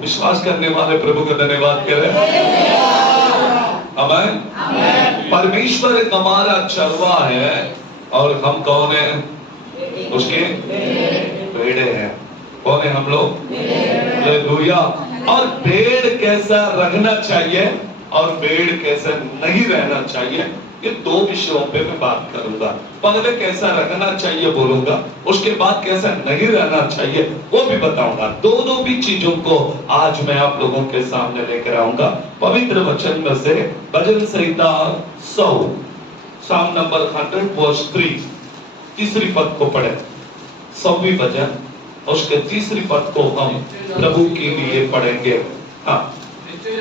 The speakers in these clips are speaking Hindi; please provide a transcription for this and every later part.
विश्वास करने वाले प्रभु का धन्यवाद करें। आमीन। परमेश्वर एक हमारा चरवा है और हम कौन है? उसके भेड़े हैं। कौन है हम लोग? हालेलुया। और भेड़ कैसा रखना चाहिए और भेड़ कैसा नहीं रहना चाहिए, ये दो विषयों पे मैं बात करूंगा। पहले कैसा रखना चाहिए बोलूंगा, उसके बाद कैसा नहीं रहना चाहिए वो भी बताऊंगा। दोनों भी चीजों को आज मैं आप लोगों के सामने लेकर आऊंगा पवित्र वचन में से। भजन संहिता 100 साम नंबर 100 वर्स 3 तीसरी पद को पढ़े। 100वीं भजन उसके तीसरी पद को हम प्रभु के लिए पढ़ेंगे। हाँ, निश्चय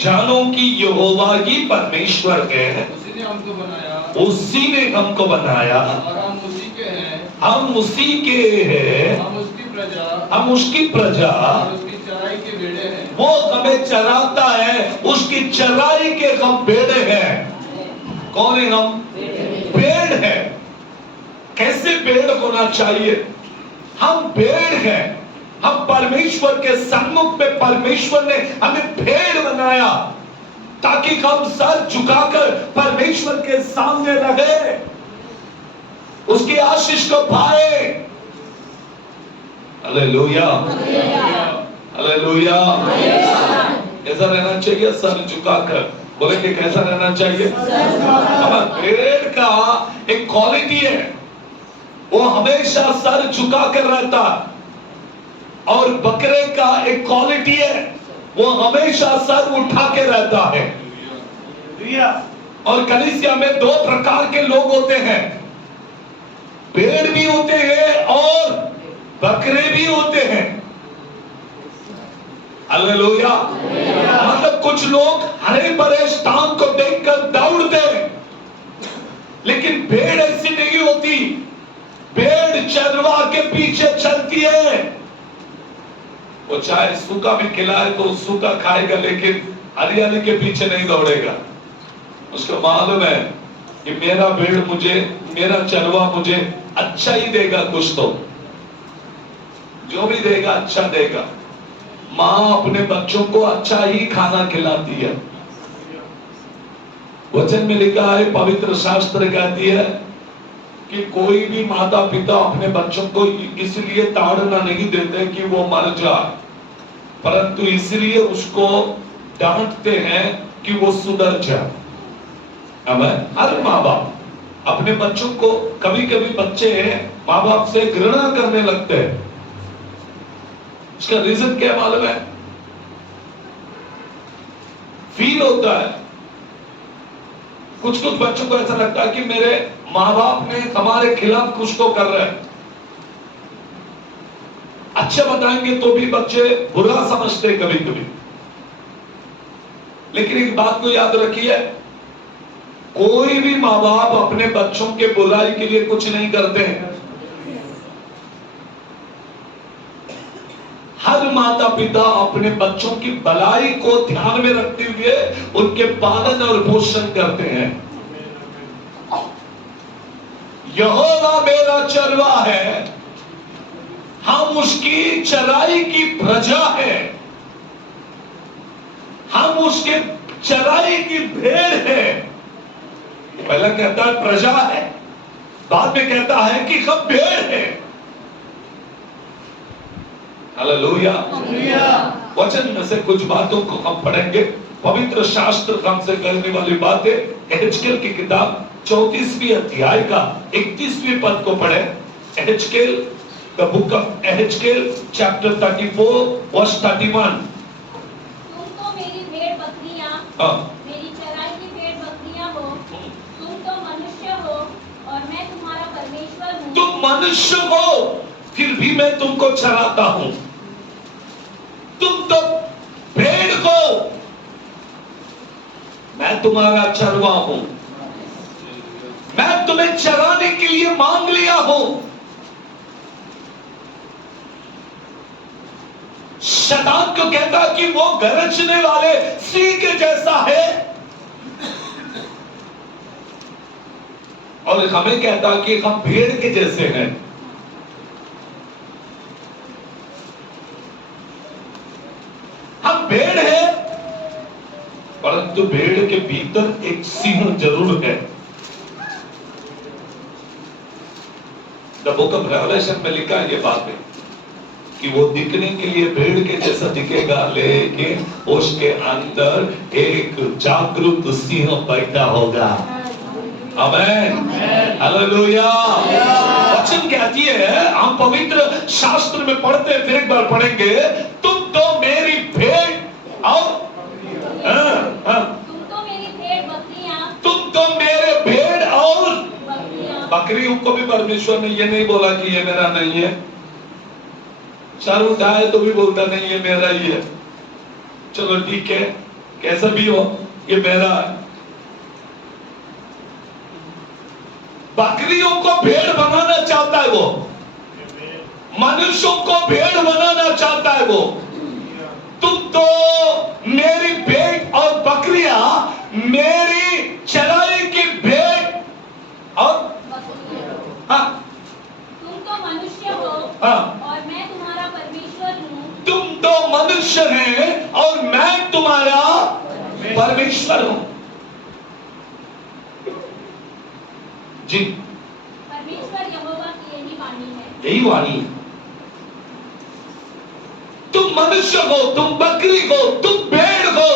जानो कि यहोवा ही परमेश्वर है, उसी ने हमको बनाया, उसी ने हमको बनाया और हम उसी के हैं, हम उसी के हैं, हम उसकी प्रजा, हम उसकी प्रजा, और उसकी चराई के भेड़े हैं। वो हमें चराता है, उसकी चराई के हम भेड़े हैं। कौन है हम? भेड़ है। कैसे भेड़ होना चाहिए? हम भेड़ हैं। हम परमेश्वर के सम्मुख में परमेश्वर ने हमें भेड़ बनाया ताकि हम सर झुकाकर परमेश्वर के सामने रहे, उसकी आशीष को पाए। Hallelujah, hallelujah. कैसा रहना चाहिए? सर झुकाकर। बोले कि कैसा रहना चाहिए? भेड़ का एक क्वालिटी है, वो हमेशा सर झुकाकर रहता, और बकरे का एक क्वालिटी है, वो हमेशा सर उठा के रहता है। और कलीसिया में दो प्रकार के लोग होते हैं, भेड़ भी होते हैं और बकरे भी होते हैं। हालेलुया। मतलब कुछ लोग हरे भरे स्थान को देखकर दौड़ते हैं, लेकिन भेड़ ऐसी नहीं होती। भेड़ चरवा के पीछे चलती है। वो चाहे सूखा भी खिलाए तो सूखा खाएगा, लेकिन हरियाली के पीछे नहीं दौड़ेगा। उसको मालूम है कि मेरा भेड़ मुझे, मेरा चरवा मुझे अच्छा ही देगा, कुछ तो जो भी देगा अच्छा देगा। माँ अपने बच्चों को अच्छा ही खाना खिलाती है। वचन में लिखा है, पवित्र शास्त्र कहती है कि कोई भी माता पिता अपने बच्चों को इसलिए ताड़ना नहीं देते कि वो मर जाए, परंतु इसलिए उसको डांटते हैं कि वो सुधर जाए। हर माँ बाप अपने बच्चों को, कभी कभी बच्चे माँ बाप से घृणा करने लगते हैं। इसका रीजन क्या मालूम है? फील होता है, कुछ कुछ बच्चों को ऐसा लगता है कि मेरे माँ बाप ने हमारे खिलाफ कुछ तो कर रहे हैं। अच्छा बताएंगे तो भी बच्चे बुरा समझते कभी कभी। लेकिन एक बात को याद रखिए, कोई भी माँ बाप अपने बच्चों के बुराई के लिए कुछ नहीं करते हैं। हर माता पिता अपने बच्चों की भलाई को ध्यान में रखते हुए उनके पालन और पोषण करते हैं। यहोवा मेरा चरवा है, हम उसकी चराई की प्रजा है, हम उसके चराई की भेड़ है। पहला कहता है प्रजा है, बाद में कहता है कि हम भेड़ है। हालेलुया। वचन में से कुछ बातों को हम पढ़ेंगे। पवित्र शास्त्र हमसे कहने वाली बातें एहेजकेल की किताब 34वीं अध्याय का 31वीं पद को पढ़े। Ezekiel, the book of Ezekiel chapter 34 verse 31। तुम तो मेरी भेड़ बकरियां, मेरी चराई की भेड़ बकरियां हो। तुम तो मनुष्य हो और मैं तुम्हारा परमेश्वर हूँ। तुम मनुष्य हो, फिर भी मैं तुमको चराता हूं। तुम तो भेड़ हो, मैं तुम्हारा चरवा हूं। मैं तुम्हें चराने के लिए मांग लिया हूं। शैतान को कहता कि वो गरजने वाले सिंह के जैसा है, और हमें कहता कि हम भेड़ के जैसे हैं। भेड़ है, परंतु भेड़ के भीतर एक सिंह जरूर है। द बुक ऑफ रेवलेशन में लिखा है ये बात है कि वो दिखने के लिए भेड़ के जैसा दिखेगा, लेकिन उसके अंदर एक जागरूक सिंह पैदा होगा। आमेन, हालेलुया। वचन कहती है, हम पवित्र शास्त्र में पढ़ते हैं, फिर एक बार पढ़ेंगे, तुम तो मेरी भेड़ और तुम तो मेरी भेड़ बकरियां, तुम तो मेरे भेड़ और बकरियां। बकरियों को भी परमेश्वर ने ये नहीं बोला कि ये मेरा नहीं है। सर उठाए तो भी बोलता नहीं ये मेरा ही है। चलो ठीक है, कैसा भी हो ये मेरा है। बकरियों को भेड़ बनाना चाहता है वो, मनुष्यों को भेड़ बनाना चाहता है वो। तुम तो मेरी भेड़ और बकरियां, मेरी चराई की भेड़ और हाँ, तुम तो मनुष्य हो हाँ, और मैं तुम्हारा परमेश्वर हूँ। तुम तो मनुष्य हैं और मैं तुम्हारा परमेश्वर हूं। जी, परमेश्वर यहोवा की यही वाणी है। यही वाणी है। तुम मनुष्य हो, तुम बकरी हो, तुम भेड़ हो,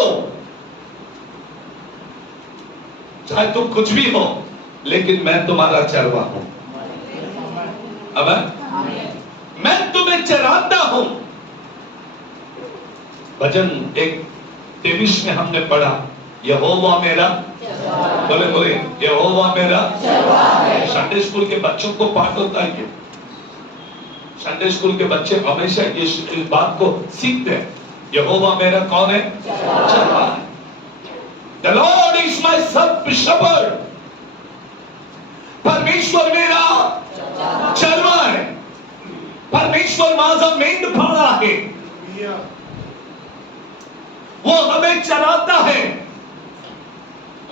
चाहे तुम कुछ भी हो, लेकिन मैं तुम्हारा चरवा हूं। अब मैं तुम्हें चराता हूं। भजन 1:23 में हमने पढ़ा, यहोवा मेरा, बोले बोले, यहोवा मेरा संडे स्कूल के बच्चों को पाठ होता है। संडे स्कूल के बच्चे हमेशा इस बात को सीखते हैं। यहोवा मेरा कौन है? चरवाहा है। The Lord is my shepherd। परमेश्वर मेरा चरवाहा है। परमेश्वर माझा मेंढपाळ आहे। वो हमें चराता है,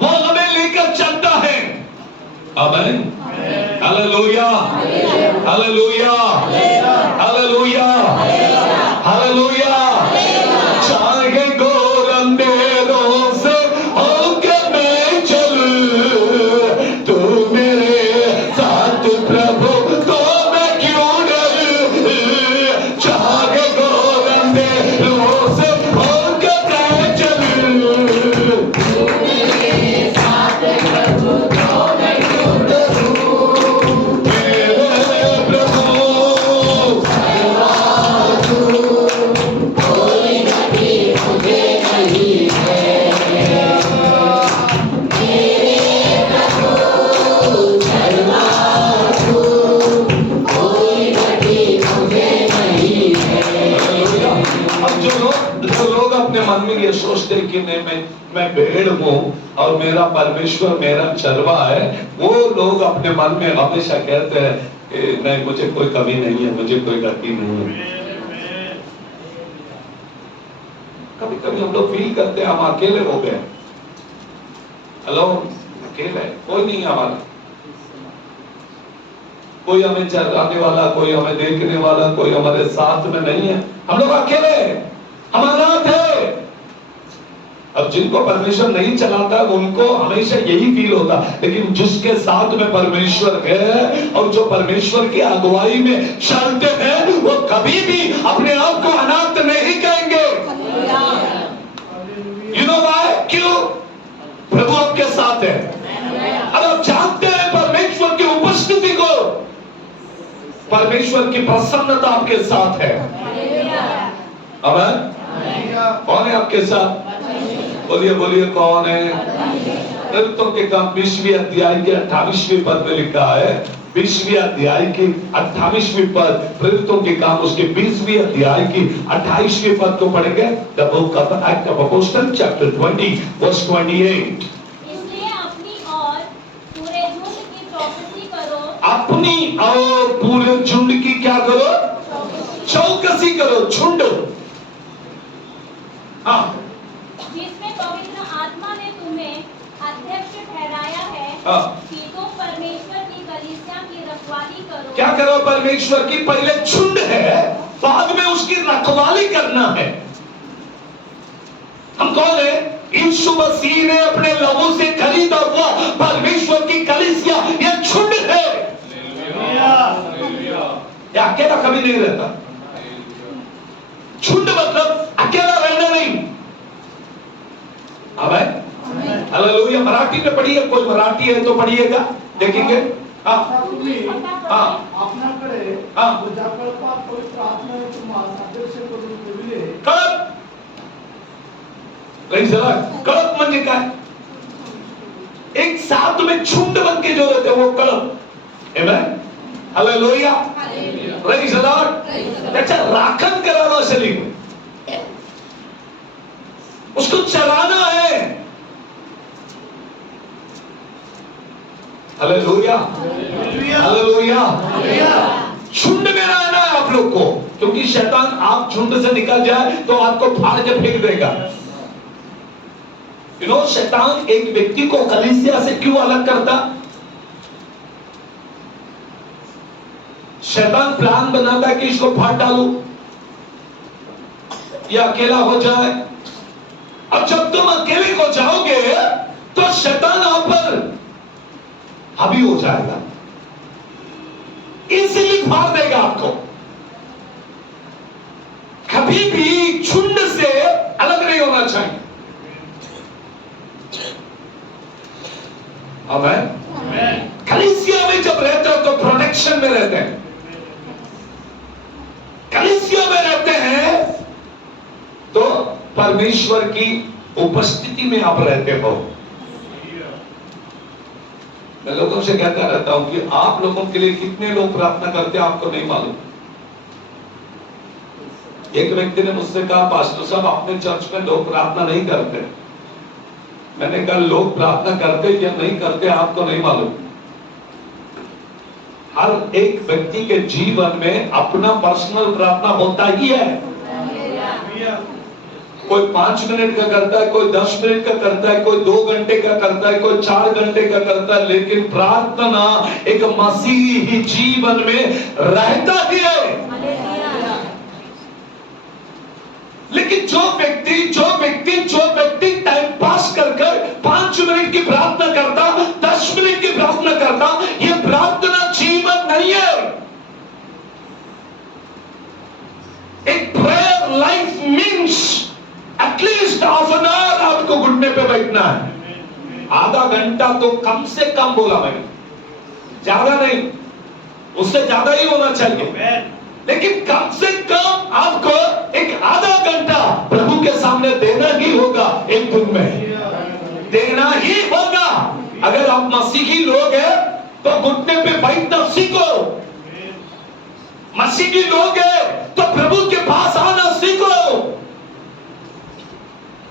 वो हमें लेकर चलता है। आमेन, हालेलुया, हालेलुया, हालेलुया, हालेलुया। चाहे घोर अंधेरों से होके मैं चलूं, तू मेरे साथ प्रभु, तो मैं क्यों डरूं। चाहे घोर अंधेरों से होके मैं चलूं, मेरे साथ प्रभु, तो मैं क्यों डरूं। मेरे प्रभु कोई गति मुझे नहीं है। मेरे प्रभु सर्वाधु कोई गति मुझे नहीं है। अब जो लोग अपने मन में ये सोचते हैं कि नहीं, मैं भेड़ हूं और मेरा परमेश्वर मेरा चरवा है, वो लोग अपने मन में हमेशा कहते हैं कि नहीं, मुझे कोई कमी नहीं है, मुझे कोई गति नहीं है। कभी कभी हम लोग फील करते हैं हम अकेले हो गए। हेलो, अकेले, कोई नहीं है हमारा, कोई हमें चराने वाला, कोई हमें देखने वाला, कोई हमारे साथ में नहीं है। हम लोग अकेले, हम अनाथ है। अब जिनको परमेश्वर नहीं चलाता उनको हमेशा यही फील होता, लेकिन जिसके साथ में परमेश्वर है और जो परमेश्वर की अगुवाई में चलते हैं, वो कभी भी अपने आप को अनाथ नहीं कहेंगे। You know why? क्यों? प्रभु आपके साथ है। अब आप जानते हैं परमेश्वर की उपस्थिति को, परमेश्वर की प्रसन्नता आपके साथ है। आमीन। कौन है आपके साथ? बोलिए बोलिए, कौन है? प्रेरितों के काम 20वें अध्याय के 28वें पद में लिखा है। 20वें अध्याय की 28वीं पद, प्रेरितों के काम उसके 20वें अध्याय की 28वें पद को पढ़ेंगे। The book of act of apostle chapter 20 verse 28। इसलिए अपनी और पूरे झुंड की चौकसी करो। अपनी और पूरे झुंड की क्या करो? चौकसी करो। झुंड, हाँ, जिसमें पवित्र आत्मा ने तुम्हें अध्यक्ष ठहराया है, हाँ, कि तुम परमेश्वर की कलीसिया की रखवाली करो। क्या करो? परमेश्वर की पहले झुंड है, बाद में उसकी रखवाली करना है। हम कौन है? यीशु मसीह ने अपने लहू से खरीदा हुआ परमेश्वर की कलीसिया, ये झुंड है। ये अकेला कभी नहीं रहता। झुंड मतलब अकेला रहना नहीं। अब है हालेलुया। मराठी में पढ़िए, कोई मराठी है तो पढ़िएगा, देखेंगे। कळप म्हणजे काय? एक साथ में झुंड बन के जो रहते हैं वो कळप। आमेन, हालेलुया, प्रेज द लॉर्ड। त्याच्या राखण करावं असेल, उसको चलाना है। Hallelujah, hallelujah. झुंड में रहना है आप लोग को, क्योंकि शैतान आप झुंड से निकल जाए तो आपको फाड़ के फेंक देगा। शैतान एक व्यक्ति को कलीसिया से क्यों अलग करता? शैतान प्लान बनाता है कि इसको फाड़ डालू या अकेला हो जाए। अब जब तुम अकेले हो जाओगे तो शैतान आप पर हावी हो जाएगा, इसीलिए फाड़ देगा आपको। कभी भी झुंड से अलग नहीं होना चाहिए। आमेन। कलीसिया में जब रहते हो तो प्रोटेक्शन में रहते हैं। कलीसिया में रहते हैं तो परमेश्वर की उपस्थिति में आप रहते हो। मैं लोगों से कहता रहता हूं कि आप लोगों के लिए कितने लोग प्रार्थना करते हैं आपको नहीं मालूम। एक व्यक्ति ने मुझसे कहा, पास्टर साहब अपने चर्च में लोग प्रार्थना नहीं करते। मैंने कहा, लोग प्रार्थना करते या नहीं करते आपको नहीं मालूम। हर एक व्यक्ति के जीवन में अपना पर्सनल प्रार्थना होता ही है। कोई 5 मिनट का करता है, कोई 10 मिनट का करता है, कोई 2 घंटे का करता है, कोई 4 घंटे का करता है, लेकिन प्रार्थना एक मसीही जीवन में रहता ही है। लेकिन जो व्यक्ति टाइम पास कर 5 मिनट की प्रार्थना करता, 10 मिनट की प्रार्थना करता, ये प्रार्थना जीवन नहीं है। एक prayer life means at least half an hour आपको घुटने पे बैठना है। आधा घंटा तो कम से कम बोला मैंने, ज्यादा नहीं, उससे ज्यादा ही होना चाहिए। लेकिन कम से कम आपको एक आधा घंटा प्रभु के सामने देना ही होगा। एक दिन में देना ही होगा। अगर आप मसीही लोग हैं तो घुटने पे बैठना सीखो। मसीही लोग हैं तो प्रभु के पास आना सीखो,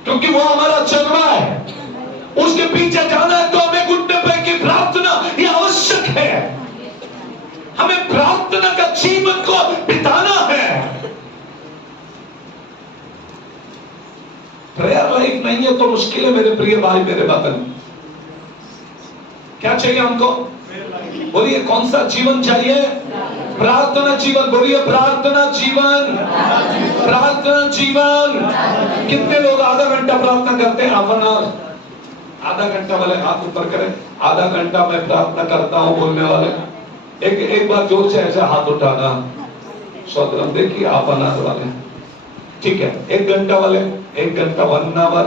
क्योंकि वो हमारा चलवा है। उसके पीछे जाना है तो हमें घुटने पे की प्रार्थना ये आवश्यक है। हमें प्रार्थना का जीवन को बिताना है। प्रेयर लाइफ नहीं है तो मुश्किल है मेरे प्रिय भाई, मेरे बहन। क्या चाहिए हमको? बोलिए, कौन सा जीवन चाहिए? प्रार्थना जीवन। बोलिए, प्रार्थना जीवन, प्रार्थना जीवन। कितने लोग आधा घंटा प्रार्थना करते हैं? Half an hour. आधा घंटा वाले हाथ ऊपर करें। आधा घंटा मैं प्रार्थना करता हूं बोलने वाले एक बार जोर से ऐसा हाथ उठाना। सोदरम देखिए, आप अनाथ वाले, ठीक है। 1 घंटा वाले, 1 घंटा, 1 आवर,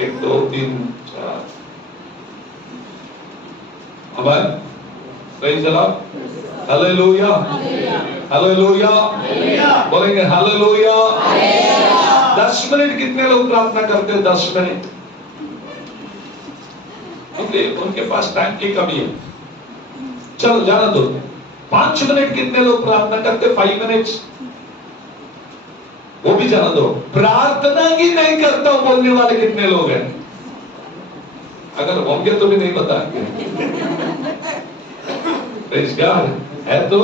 1 2 3 4। अब praise the Lord, hallelujah, hallelujah, बोलेंगे हालेलुया। 10 मिनट कितने लोग प्रार्थना करते हैं? 10 मिनट। उनके पास टाइम की कमी है, चलो जाना दो। 5 मिनट कितने लोग प्रार्थना करते? 5 मिनट्स, वो भी जाना दो। प्रार्थना ही नहीं करता हूं बोलने वाले कितने लोग हैं? अगर होंगे तो भी नहीं बताएंगे। Praise God. है तो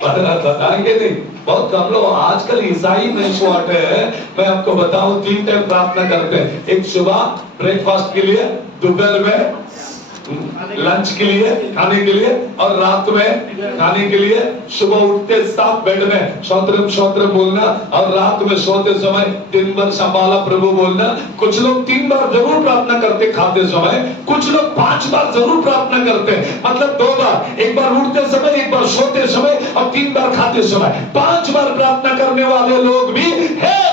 बताएंगे नहीं। बहुत कम लोग आजकल ईसाई में शॉर्ट है। मैं आपको बताऊं, 3 टाइम प्रार्थना करते हैं। एक सुबह ब्रेकफास्ट के लिए, दोपहर में लंच के लिए, खाने के लिए, और रात में खाने के लिए। सुबह उठते साथ बेड में स्तोत्रम स्तोत्रम बोलना, और रात में सोते समय 3 बार संभाला प्रभु बोलना। कुछ लोग 3 बार जरूर प्रार्थना करते खाते समय, कुछ लोग 5 बार जरूर प्रार्थना करते, मतलब 2 बार, एक बार उठते समय, एक बार सोते समय, और 3 बार खाते समय। 5 बार प्रार्थना करने वाले लोग भी है,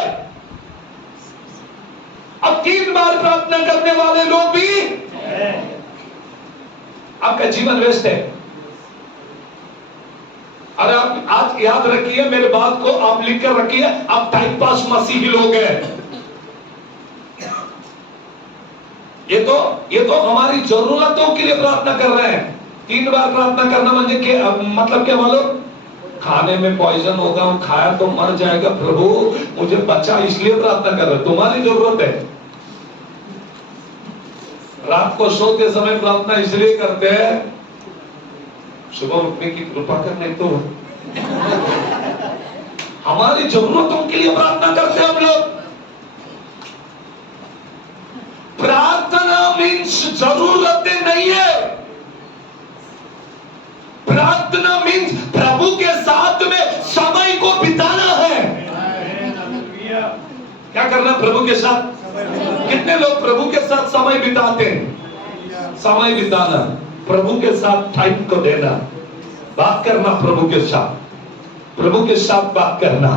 अब 3 बार प्रार्थना करने वाले लोग भी है। आपका जीवन व्यस्त है। और आप आज याद रखिए, मेरे बात को आप लिख कर रखिए, आप टाइम पास मसीही लोग हैं। ये तो हमारी जरूरतों के लिए प्रार्थना कर रहे हैं। 3 बार प्रार्थना करना मतलब क्या मालूम? खाने में पॉइजन होगा, खाया तो मर जाएगा, प्रभु मुझे बचा, इसलिए प्रार्थना कर रहे। तुम्हारी जरूरत है। रात को सोते समय प्रार्थना इसलिए करते हैं, सुबह उठने की कृपा करने तो। हमारी जरूरतों के लिए प्रार्थना करते हैं हम लोग। प्रार्थना मीन्स जरूरतें नहीं है। प्रार्थना मीन्स प्रभु के साथ में समय को बिताना है। क्या करना प्रभु के साथ? कितने लोग प्रभु के साथ समय बिताते हैं? समय बिताना, प्रभु के साथ टाइम को देना, बात करना प्रभु के साथ बात करना,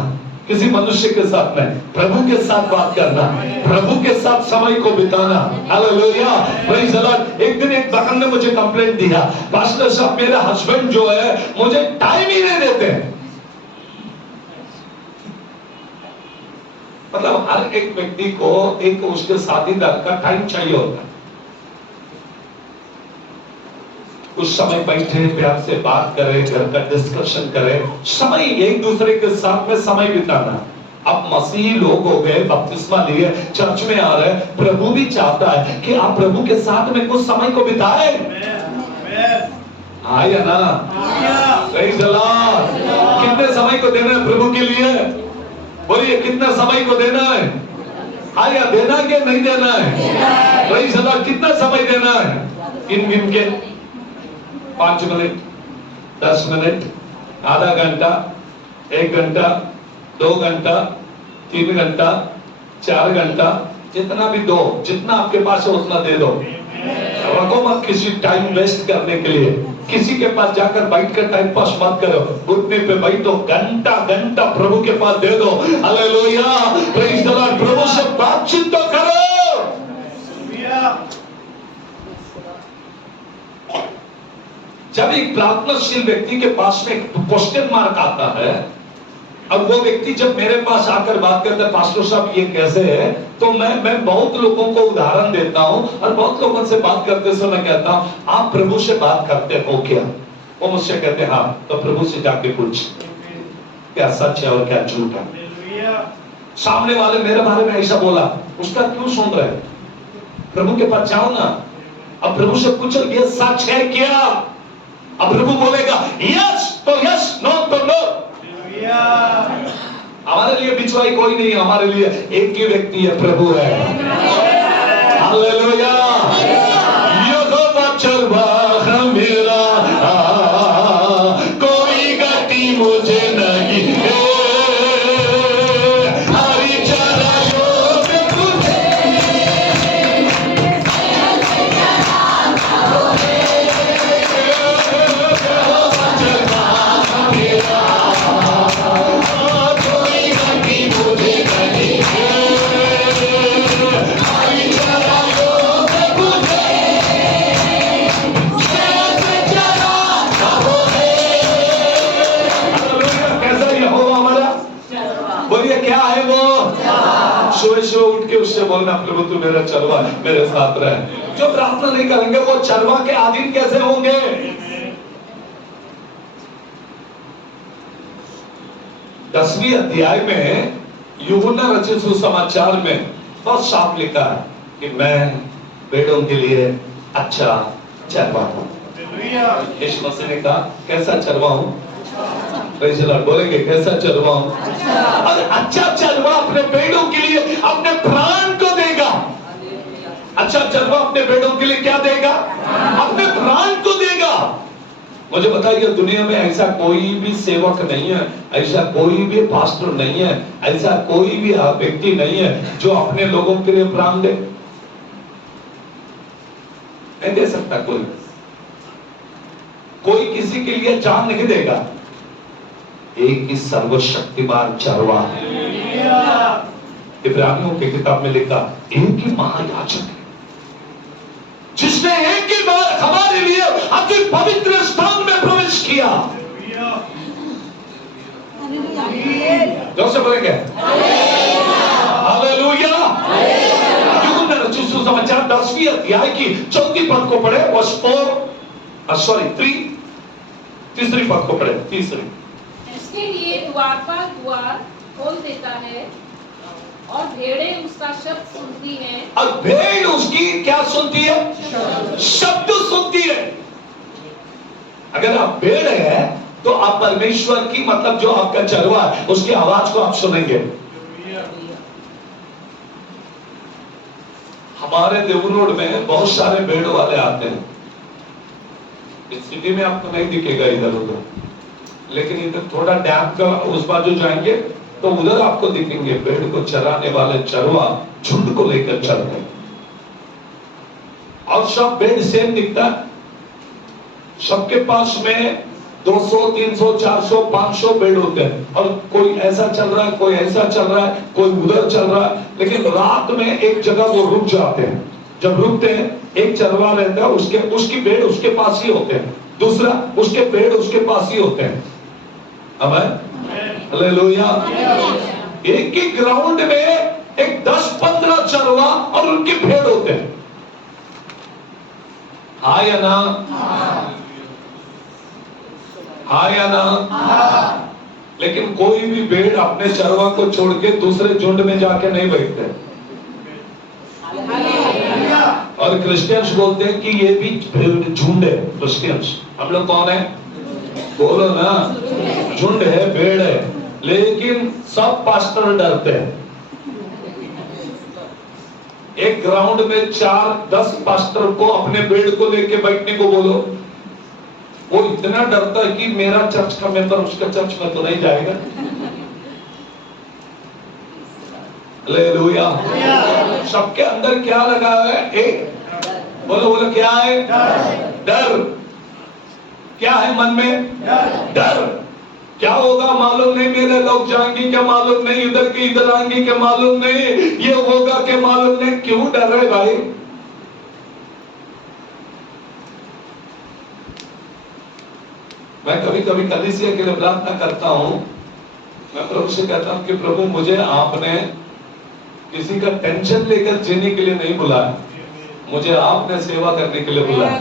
किसी मनुष्य के साथ नहीं, प्रभु के साथ बात करना, प्रभु के साथ समय को बिताना। Hallelujah, praise the Lord. एक दिन एक बहन ने मुझे कंप्लेंट दिया, पास्टर साहब मेरा हस्बैंड जो है मुझे टाइम ही नहीं देते। मतलब हर एक व्यक्ति को एक उसके साथीदार का टाइम चाहिए होता है। उस समय बैठे प्यार से बात करें, घर का डिस्कशन करें, समय एक दूसरे के साथ में समय बिताना। अब मसीही लोग हो गए, बपतिस्मा लिए, चर्च में आ रहे, प्रभु भी चाहता है कि आप प्रभु के साथ में कुछ समय को बिताए। आया ना? Praise the Lord. कितने समय को देना है प्रभु के लिए? बोलिए, कितना समय को देना है? आया देना के नहीं देना है? Praise the Lord. कितना समय देना है? गिन के 5 मिनट, 10 मिनट, आधा घंटा, 1 घंटा, 2 घंटा, 3 घंटा, 4 घंटा, जितना भी दो, जितना आपके पास है उतना दे दो। रखो मत किसी टाइम वेस्ट करने के लिए। किसी के पास जाकर बैठकर टाइम पास मत करो, घुटने पे बैठो, घंटा घंटा प्रभु के पास दे दो। Hallelujah, praise the Lord. प्रभु से बातचीत तो करो। जब एक प्रार्थनाशील व्यक्ति के पास में क्वेश्चन मार्क आता है, अब वो व्यक्ति जब मेरे पास आकर बात करता है, पास्टर साहब ये कैसे है, तो मैं बहुत लोगों को उदाहरण देता हूं और बहुत लोगों से बात करते समय कहता हूं, आप प्रभु से बात करते हो क्या? वो मुझसे कहते हैं हाँ। तो प्रभु से जाके पूछ, क्या सच है और क्या झूठ है? सामने वाले मेरे बारे में ऐसा बोला, उसका क्यों सुन रहे? प्रभु के पास जाओ ना। अब प्रभु से पूछो ये सच है क्या? अब प्रभु बोलेगा यस तो यस, नो तो नो। हमारे लिए बिचवाई कोई नहीं है, हमारे लिए एक ही व्यक्ति है, प्रभु है। हालेलुया। यहोवा चरवाहा मेरा, कोई गति मुझे नहीं है। हरी चराइयों में मुझे सुबह उठ के उससे बोलना, प्रभु तू मेरा चरवा, मेरे साथ रहे। जो प्रार्थना नहीं करेंगे वो चरवा के अधीन कैसे होंगे? 10वीं अध्याय में यूहन्ना रचित सुसमाचार में बहुत साफ लिखा है कि मैं भेड़ों के लिए अच्छा चरवा हूं। यीशु मसीह ने कहा कैसा चरवा हूं? Praise the Lord. बोलेंगे कैसा चरवा हूं? और अच्छा चरवा अपने भेड़ों के लिए अपने प्राण को देगा। अच्छा चरवा अपने भेड़ों के लिए क्या देगा? अपने प्राण को देगा। मुझे बताइए, दुनिया में ऐसा कोई भी सेवक नहीं है, ऐसा कोई भी पास्टर नहीं है, ऐसा कोई भी व्यक्ति नहीं है जो अपने लोगों के लिए प्राण दे? नहीं दे सकता कोई। कोई किसी के लिए जान नहीं देगा। एक ही सर्वशक्तिमान चरवा है। इब्रानियों की किताब में लिखा, एक ही महायाजक है जिसने एक ही बार हमारे लिए अति पवित्र स्थान में प्रवेश किया। जोर से बोलेंगे हालेलुया। यूहन्ना रचित सुसमाचार 10वीं अध्याय की 4 पद को पढ़े, तीसरी पद को पढ़े। इसके लिए द्वार पर द्वार खोल देता है और भेड़ें उसका शब्द सुनती हैं। और भेड़ उसकी क्या सुनती है? शब्द सुनती है। अगर आप भेड़ है तो आप परमेश्वर की, मतलब जो आपका चरवा है, उसकी आवाज को आप सुनेंगे। हमारे देव रोड में बहुत सारे भेड़ वाले आते हैं। इस सिटी में आपको नहीं दिखेगा इधर उधर, लेकिन इधर थोड़ा डैम का उस बाजू जाएंगे तो उधर आपको दिखेंगे भेड़ को चराने वाले चरवा झुंड को लेकर चलते हैं। और सब भेड़ सेम दिखता है। सबके पास में 200, 300, 400, 500 भेड़ होते हैं। और कोई ऐसा चल रहा है, कोई ऐसा चल रहा है, कोई उधर चल रहा है। लेकिन रात में एक जगह वो रुक जाते हैं। जब रुकते हैं, एक चरवा रहता है, उसकी भेड़ उसके पास ही होते हैं, दूसरा उसके भेड़ उसके पास ही होते हैं। हालेलुया। एक ही ग्राउंड में एक 10-15 चरवा और उनके भेड़ होते हैं। हाँ या ना? हाँ या ना? लेकिन कोई भी भेड़ अपने चरवा को छोड़ के दूसरे झुंड में जाके नहीं बैठते। और क्रिश्चियंस बोलते हैं कि ये भी झुंड है। क्रिश्चियंस हम लोग कौन है? बोलो ना, झुंड है, भेड़ है। लेकिन सब पास्टर डरते हैं। एक ग्राउंड में 4-10 पास्टर को अपने भेड़ को लेके बैठने को बोलो, वो इतना डरता है कि मेरा चर्च का मेंबर उसका चर्च में तो नहीं जाएगा। हालेलुया। सबके अंदर क्या लगा है? एक बोलो क्या है? डर। क्या है मन में? डर। क्या होगा मालूम नहीं, मेरे लोग जाएंगे क्या मालूम नहीं, इधर के इधर आएंगे क्या मालूम नहीं, ये होगा क्या मालूम नहीं। क्यों डर रहे भाई? मैं कभी कभी कलीसिया के लिए प्रार्थना करता हूं। मैं प्रभु से कहता हूं कि प्रभु, मुझे आपने किसी का टेंशन लेकर जीने के लिए नहीं बुलाया, मुझे आपने सेवा करने के लिए बुलाया।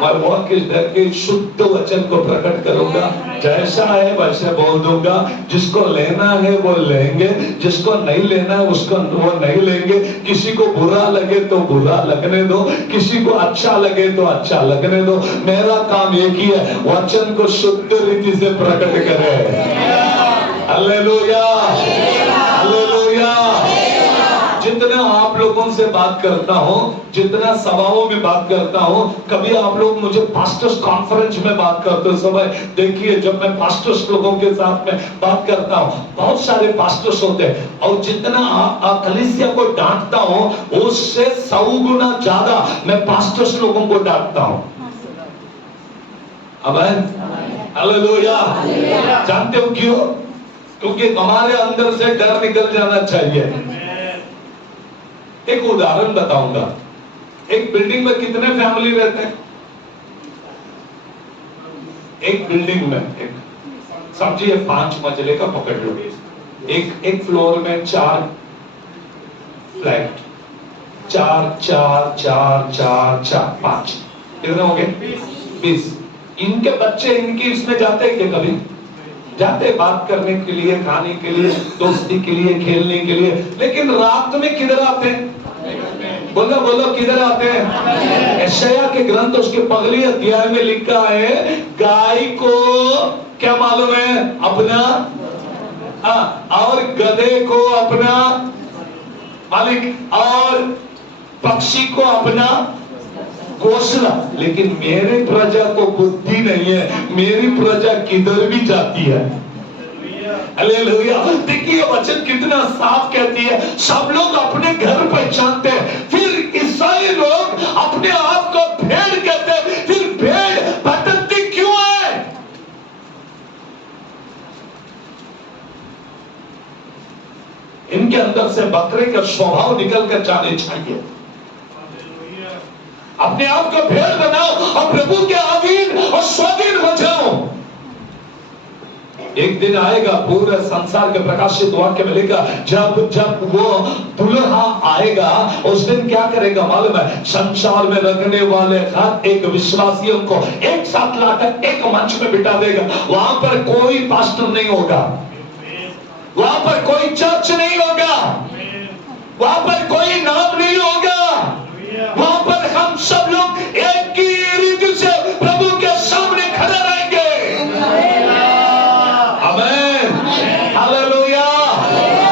मैं बहुत किस डर के शुद्ध वचन को प्रकट करूंगा, जैसा है वैसे बोल दूंगा। जिसको लेना है वो लेंगे, जिसको नहीं लेना है उसको वो नहीं लेंगे। किसी को बुरा लगे तो बुरा लगने दो, किसी को अच्छा लगे तो अच्छा लगने दो। मेरा काम एक ही है, वचन को शुद्ध रीति से प्रकट करें। Hallelujah, hallelujah. जितना आप लोगों से बात करता हूं, जितना सभाओं में बात करता हूं, कभी आप लोग मुझे पास्टर्स कॉन्फ्रेंस में बात करते समय देखिए, जब मैं पास्टर्स लोगों के साथ में बात करता हूं, बहुत सारे पास्टर्स होते हैं, और जितना कलीसिया को डांटता हूं उससे 100 गुना ज्यादा मैं पास्टर्स लोगों को डांटता हूं। आमीन, हालेलुया। जानते हो क्यों? क्योंकि हमारे अंदर से डर निकल जाना चाहिए। एक उदाहरण बताऊंगा। एक बिल्डिंग में कितने फैमिली रहते हैं? एक बिल्डिंग में एक समझिए 5 मंजिले का पकड़ लो। एक फ्लोर में 4 फ्लैट, 4 4 4 4 4 5 कितने हो गए? 20। इनके बच्चे इनकी इसमें जाते हैं क्या? कभी जाते बात करने के लिए, खाने के लिए, दोस्ती के लिए, खेलने के लिए। लेकिन रात में किधर आते हैं? बोलो बोलो, किधर आते हैं? यशायाह के ग्रंथ उसके पहले अध्याय में लिखा है, गाय को क्या मालूम है? अपना, और गधे को अपना मालिक, और पक्षी को अपना घोंसला, लेकिन मेरी प्रजा को बुद्धि नहीं है, मेरी प्रजा किधर भी जाती है। हालेलुया। देखिए वचन कितना साफ कहती है, सब लोग अपने घर पहचानते हैं, फिर ईसाई लोग अपने आप को भेड़ कहते हैं, फिर भेड़ भटकती क्यों है? इनके अंदर से बकरे का स्वभाव निकल कर जाने चाहिए। अपने आप को भेड़ बनाओ और प्रभु के अधीन और स्वाधीन हो जाओ। एक दिन आएगा, पूरे संसार के प्रकाशित वाक्य में लिखा, जब वो दुल्हा आएगा उस दिन क्या करेगा मालूम है? संसार में रखने वाले हर एक विश्वासियों को एक साथ लाकर एक मंच में बिठा देगा। वहां पर कोई पास्टर नहीं होगा, वहां पर कोई चर्च नहीं होगा, वहां पर कोई नाम नहीं होगा, वहां पर हम सब लोग एक ही रीति से प्रभु के सामने खड़े रहेंगे। आमीन, हालेलुया।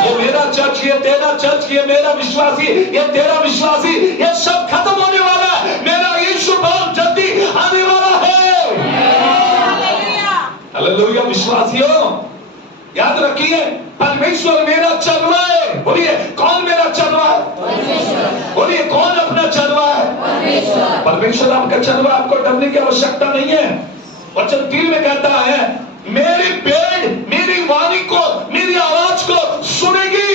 ये मेरा चर्च, ये तेरा चर्च, ये मेरा विश्वासी, ये तेरा विश्वासी, ये सब खत्म होने वाला है। मेरा यीशु बहुत जल्दी आने वाला है। हालेलुया। विश्वासियों याद रखिए, परमेश्वर मेरा चरवा है। बोलिए, कौन मेरा चरवा है? बोलिए, कौन अपना चरवा है? परमेश्वर आपका चरवा। आपको डरने की आवश्यकता नहीं है। वचन 3 में कहता है, मेरी भेड़ मेरी वाणी को, मेरी आवाज को सुनेगी।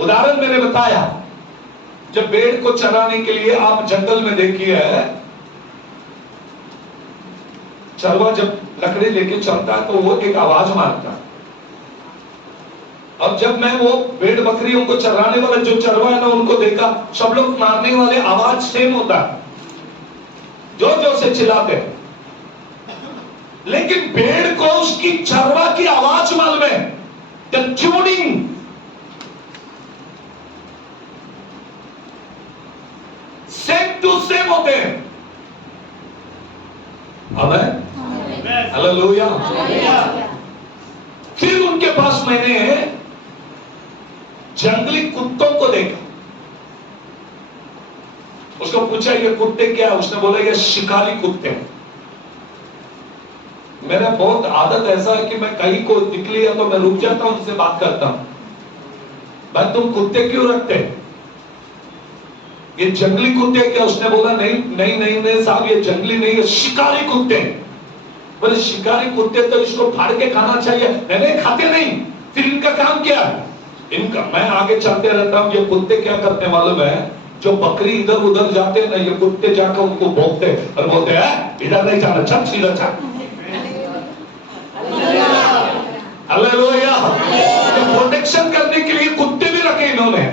उदाहरण मैंने बताया, जब भेड़ को चराने के लिए आप जंगल में देखिए, चरवा जब लकड़ी लेके चलता है तो वो एक आवाज मारता है। अब जब मैं वो भेड़ बकरियों को चराने वाला जो चरवा है ना, उनको देखा, सब लोग मारने वाले आवाज सेम होता है, जोर जोर से चिल्लाते हैं। लेकिन भेड़ को उसकी चरवा की आवाज मालूम है, the tuning. Same to same होते हैं। आमीन, हालेलुया। फिर उनके पास मैंने जंगली कुत्तों को देखा। उसको पूछा, ये कुत्ते क्या है? उसने बोला, ये शिकारी कुत्ते हैं। मेरा बहुत आदत ऐसा है कि मैं कहीं को दिख लिया तो मैं रुक जाता हूं, उनसे बात करता हूं, भाई तुम कुत्ते क्यों रखते हैं? ये जंगली कुत्ते क्या? उसने बोला, नहीं नहीं नहीं नहीं साहब, ये जंगली नहीं है, शिकारी कुत्ते। बोले, शिकारी कुत्ते तो इसको फाड़ के खाना चाहिए। नहीं, खाते नहीं। फिर इनका काम क्या है? इनका, मैं आगे चलते रहता हूं, ये कुत्ते क्या करते मालूम है? जो बकरी इधर उधर जाते हैं ना, ये कुत्ते जाकर उनको भौंकते और बोलते हैं, इधर नहीं जाना, चल सीधा चल। हालेलुया। प्रोटेक्शन करने के लिए कुत्ते भी रखे इन्होंने।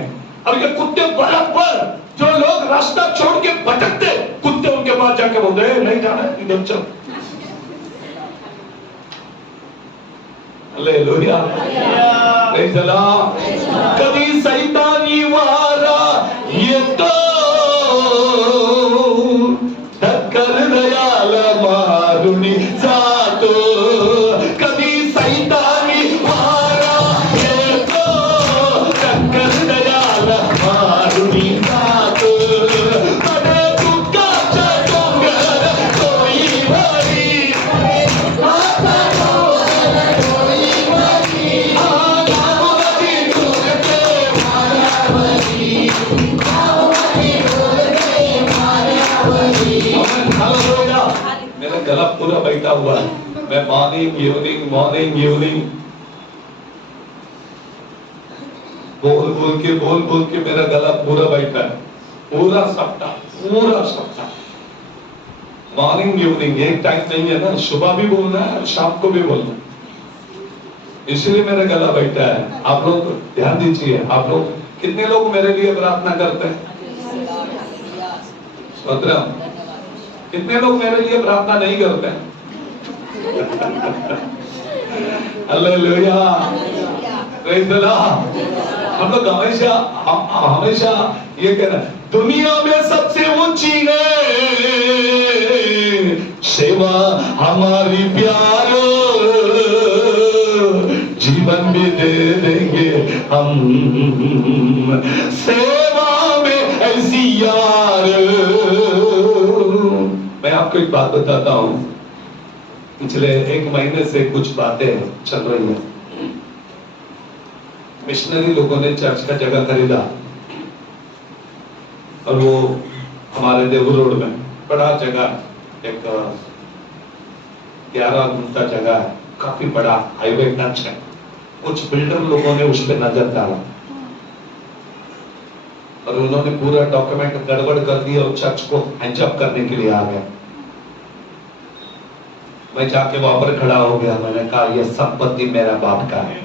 और ये कुत्ते बराबर जो लोग रास्ता छोड़ के भटकते, कुत्ते उनके पास जाके बोलते हैं, नहीं जाना, इधर चल। Hallelujah, praise the Lord. कभी शैतानी वारा ये तो टक्कर दयाल मारुनी सातो। कभी शैतानी वारा ये तो टक्कर दयाल मारुनी सातो। बड़े दुखा चढ़ोंगर कोई भरी, मेरा गला पूरा बैठा हुआ है। मैं मॉर्निंग इवनिंग बोल के मेरा गला पूरा बैठा है। पूरा सप्ताह मॉर्निंग इवनिंग, एक टाइम नहीं है ना, सुबह भी बोलना है, शाम को भी बोलना है, इसलिए मेरा गला बैठा है। आप लोग ध्यान दीजिए। आप लोग कितने लोग मेरे लिए प्रार्थना करते हैं? 17। कितने लोग मेरे लिए प्रार्थना नहीं करते हैं? Hallelujah, praise the Lord. हम लोग हमेशा ये कहना, दुनिया में सबसे ऊंची है सेवा हमारी, प्यारो जीवन भी दे देंगे हम। सेवा में ऐसी ऐसी यार। मैं आपको एक बात बताता हूं, पिछले 1 महीने से कुछ बातें चल रही है। मिशनरी लोगों ने चर्च का जगह खरीदा और वो हमारे देवू रोड में बड़ा जगह, एक 11 गुंठा जगह है, काफी बड़ा हाईवे टच है। कुछ बिल्डर लोगों ने उस पर नजर डाला और उन्होंने पूरा डॉक्यूमेंट गड़बड़ कर दिया और चर्च को हैंडअप करने के लिए आ गए। मैं जाके वहां पर खड़ा हो गया, मैंने कहा यह संपत्ति मेरा बाप का है।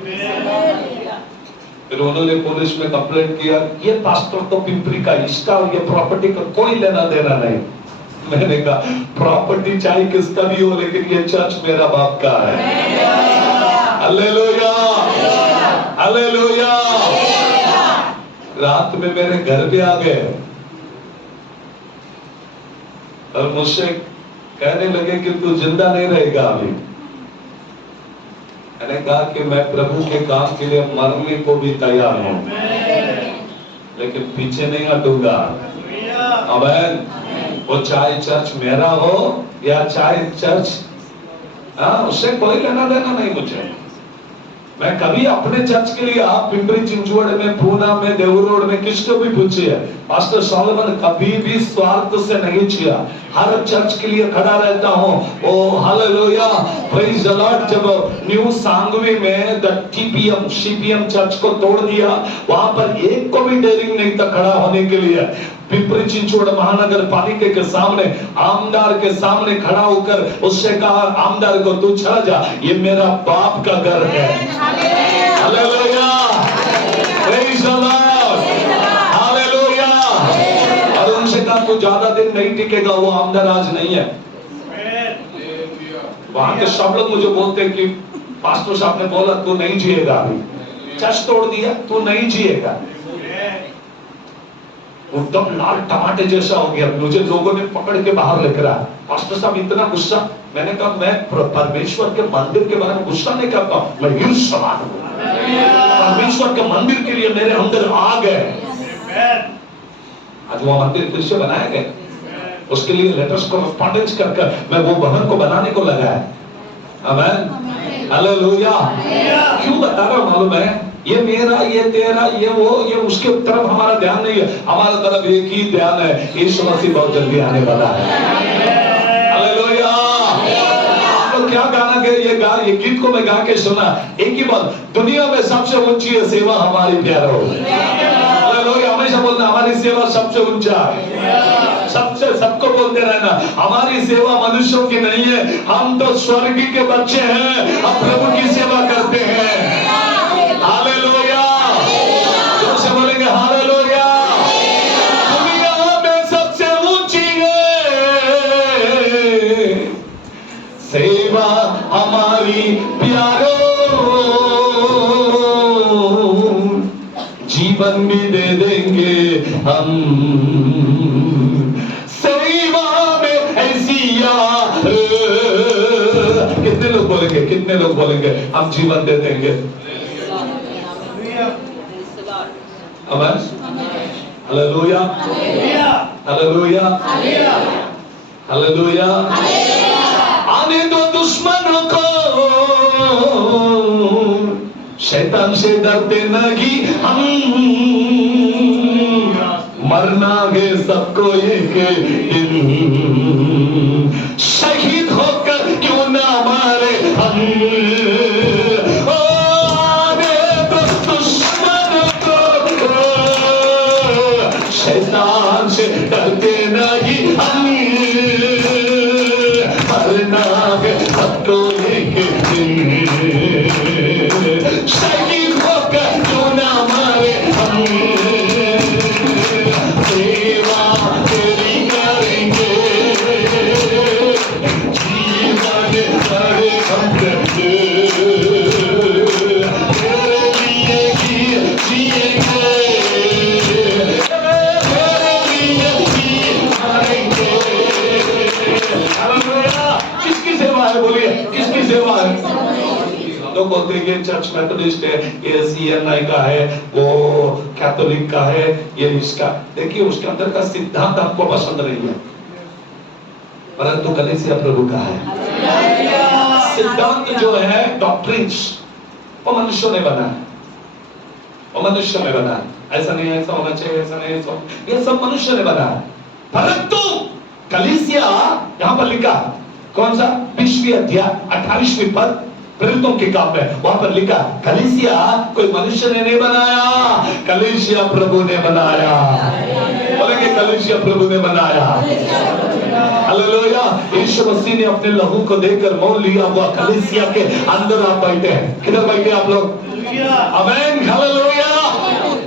फिर उन्होंने पुलिस में कंप्लेंट किया, ये पास्टर तो पिंपरी का, इसका और ये प्रॉपर्टी का कोई लेना देना नहीं। मैंने कहा प्रॉपर्टी चाहे किसका भी हो, लेकिन ये चर्च मेरा बाप का है। Hallelujah, hallelujah. रात में मेरे घर पे आ गए और मुझसे कहने लगे कि तू जिंदा नहीं रहेगा अभी। मैंने कहा कि मैं प्रभु के काम के लिए मरने को भी तैयार हूं, लेकिन पीछे नहीं हटूंगा। आमीन। वो चाहे चर्च मेरा हो या चाहे चर्च, उससे कोई लेना देना नहीं मुझे। मैं कभी अपने चर्च के लिए, आप पिंपरी चिंचवड़ में, पूना में, देवू रोड में किसको भी पूछिए, पास्टर सॉलोमन कभी भी स्वार्थ से नहीं किया। हर चर्च के लिए खड़ा रहता हूं। ओ हालेलुया, प्रेज द लॉर्ड। जब न्यू सांगवी में द टीपीएम सीपीएम चर्च को तोड़ दिया, वहां पर एक को भी डेयरिंग नहीं था खड़ा होने के लिए। पिंपरी चिंचवड़ महानगर पालिका के सामने, आमदार के सामने खड़ा होकर उससे कहा, आमदार को तू चला जा, ये मेरा बाप का घर है। Hallelujah, praise the Lord, hallelujah. और उनसे कहा तू ज्यादा दिन नहीं टिकेगा, वो आमदार आज नहीं है। वहां के सब लोग मुझे बोलते हैं कि पास्टर साहब ने बोला तू नहीं जिएगा, अभी चर्च तोड़ दिया, तू नहीं जिएगा। एकदम लाल टमाटे जैसा हो गया। मुझे लोगों ने पकड़ के बाहर लेकर आया, पास्टर साहब इतना गुस्सा। मैंने कहा मैं परमेश्वर के मंदिर के बारे में गुस्सा नहीं करता, मैं ईर्ष्यवान हूं। परमेश्वर के मंदिर के लिए मेरे अंदर आ गए। आज वो मंदिर फिर से बनाया गया, उसके लिए लेटर्स कॉरेस्पॉन्डेंस कर मैं वो भवन को बनाने को लगा है। आमीन, हालेलुया। क्यों बता रहा हूं मालूम है? ये मेरा, ये तेरा, ये वो, ये उसके तरफ हमारा ध्यान नहीं है। हमारा तरफ एक ही ध्यान है, यीशु मसीह बहुत जल्दी आने वाला है। हालेलुया। आप लोग क्या गाना गे, ये गीत को मैं गा के सुना, एक ही बात, दुनिया में सबसे ऊंची सेवा हमारी प्यारो। हालेलुया, हमेशा बोलना हमारी सेवा सबसे ऊंचा है। सबसे सबको बोलते रहना, हमारी सेवा मनुष्यों की नहीं है, हम तो स्वर्ग के बच्चे हैं, हम प्रभु की सेवा करते हैं। हालेलुया, जोर से बोलेंगे हालेलुया। दुनिया में सबसे ऊंची है सेवा हमारी प्यारो, जीवन भी दे देंगे हम सेवा में ऐसी यार। कितने लोग बोलेंगे, कितने लोग बोलेंगे हम जीवन दे देंगे? आमीन, हालेलुया, हालेलुया, हालेलुया। आने दो दुश्मनों को, शैतान से डरते नहीं हम, मरना है सबको एक दिन, शहीद होकर क्यों ना मारे हम। शैतान से डरते नहीं हम, मरना है सबको एक दिन, शहीद होकर क्यों ना मारे हम, सेवा तेरी करेंगे, ये चर्च मेथोडिस्ट है, ये CNI का है, वो कैथोलिक का है, ये इसका। देखिए उसके अंदर का सिद्धांत आपको पसंद नहीं है, परंतु कलीसिया प्रभु का है। सिद्धांत जो है डॉक्ट्रिन्स, वो मनुष्यों ने बनाया, वो मनुष्य ने बनाया। ऐसा नहीं, ऐसा होना चाहिए, ऐसा नहीं, ऐसा, ये सब मनुष्य ने बनाया। परंतु कलीसिया यहां पर लिखा, कौन सा 20वीं अध्याय 28वीं पद प्रेरितों के काम में, वहां पर लिखा कलीसिया कोई मनुष्य ने नहीं बनाया, कलीसिया प्रभु ने बनाया। बोलेंगे कलीसिया प्रभु ने बनाया। हालेलुया। यीशु मसीह ने अपने लहू को देकर मोल लिया हुआ कलीसिया के अंदर आप बैठे हैं। किधर बैठे आप लोग? आमीन, हालेलुया।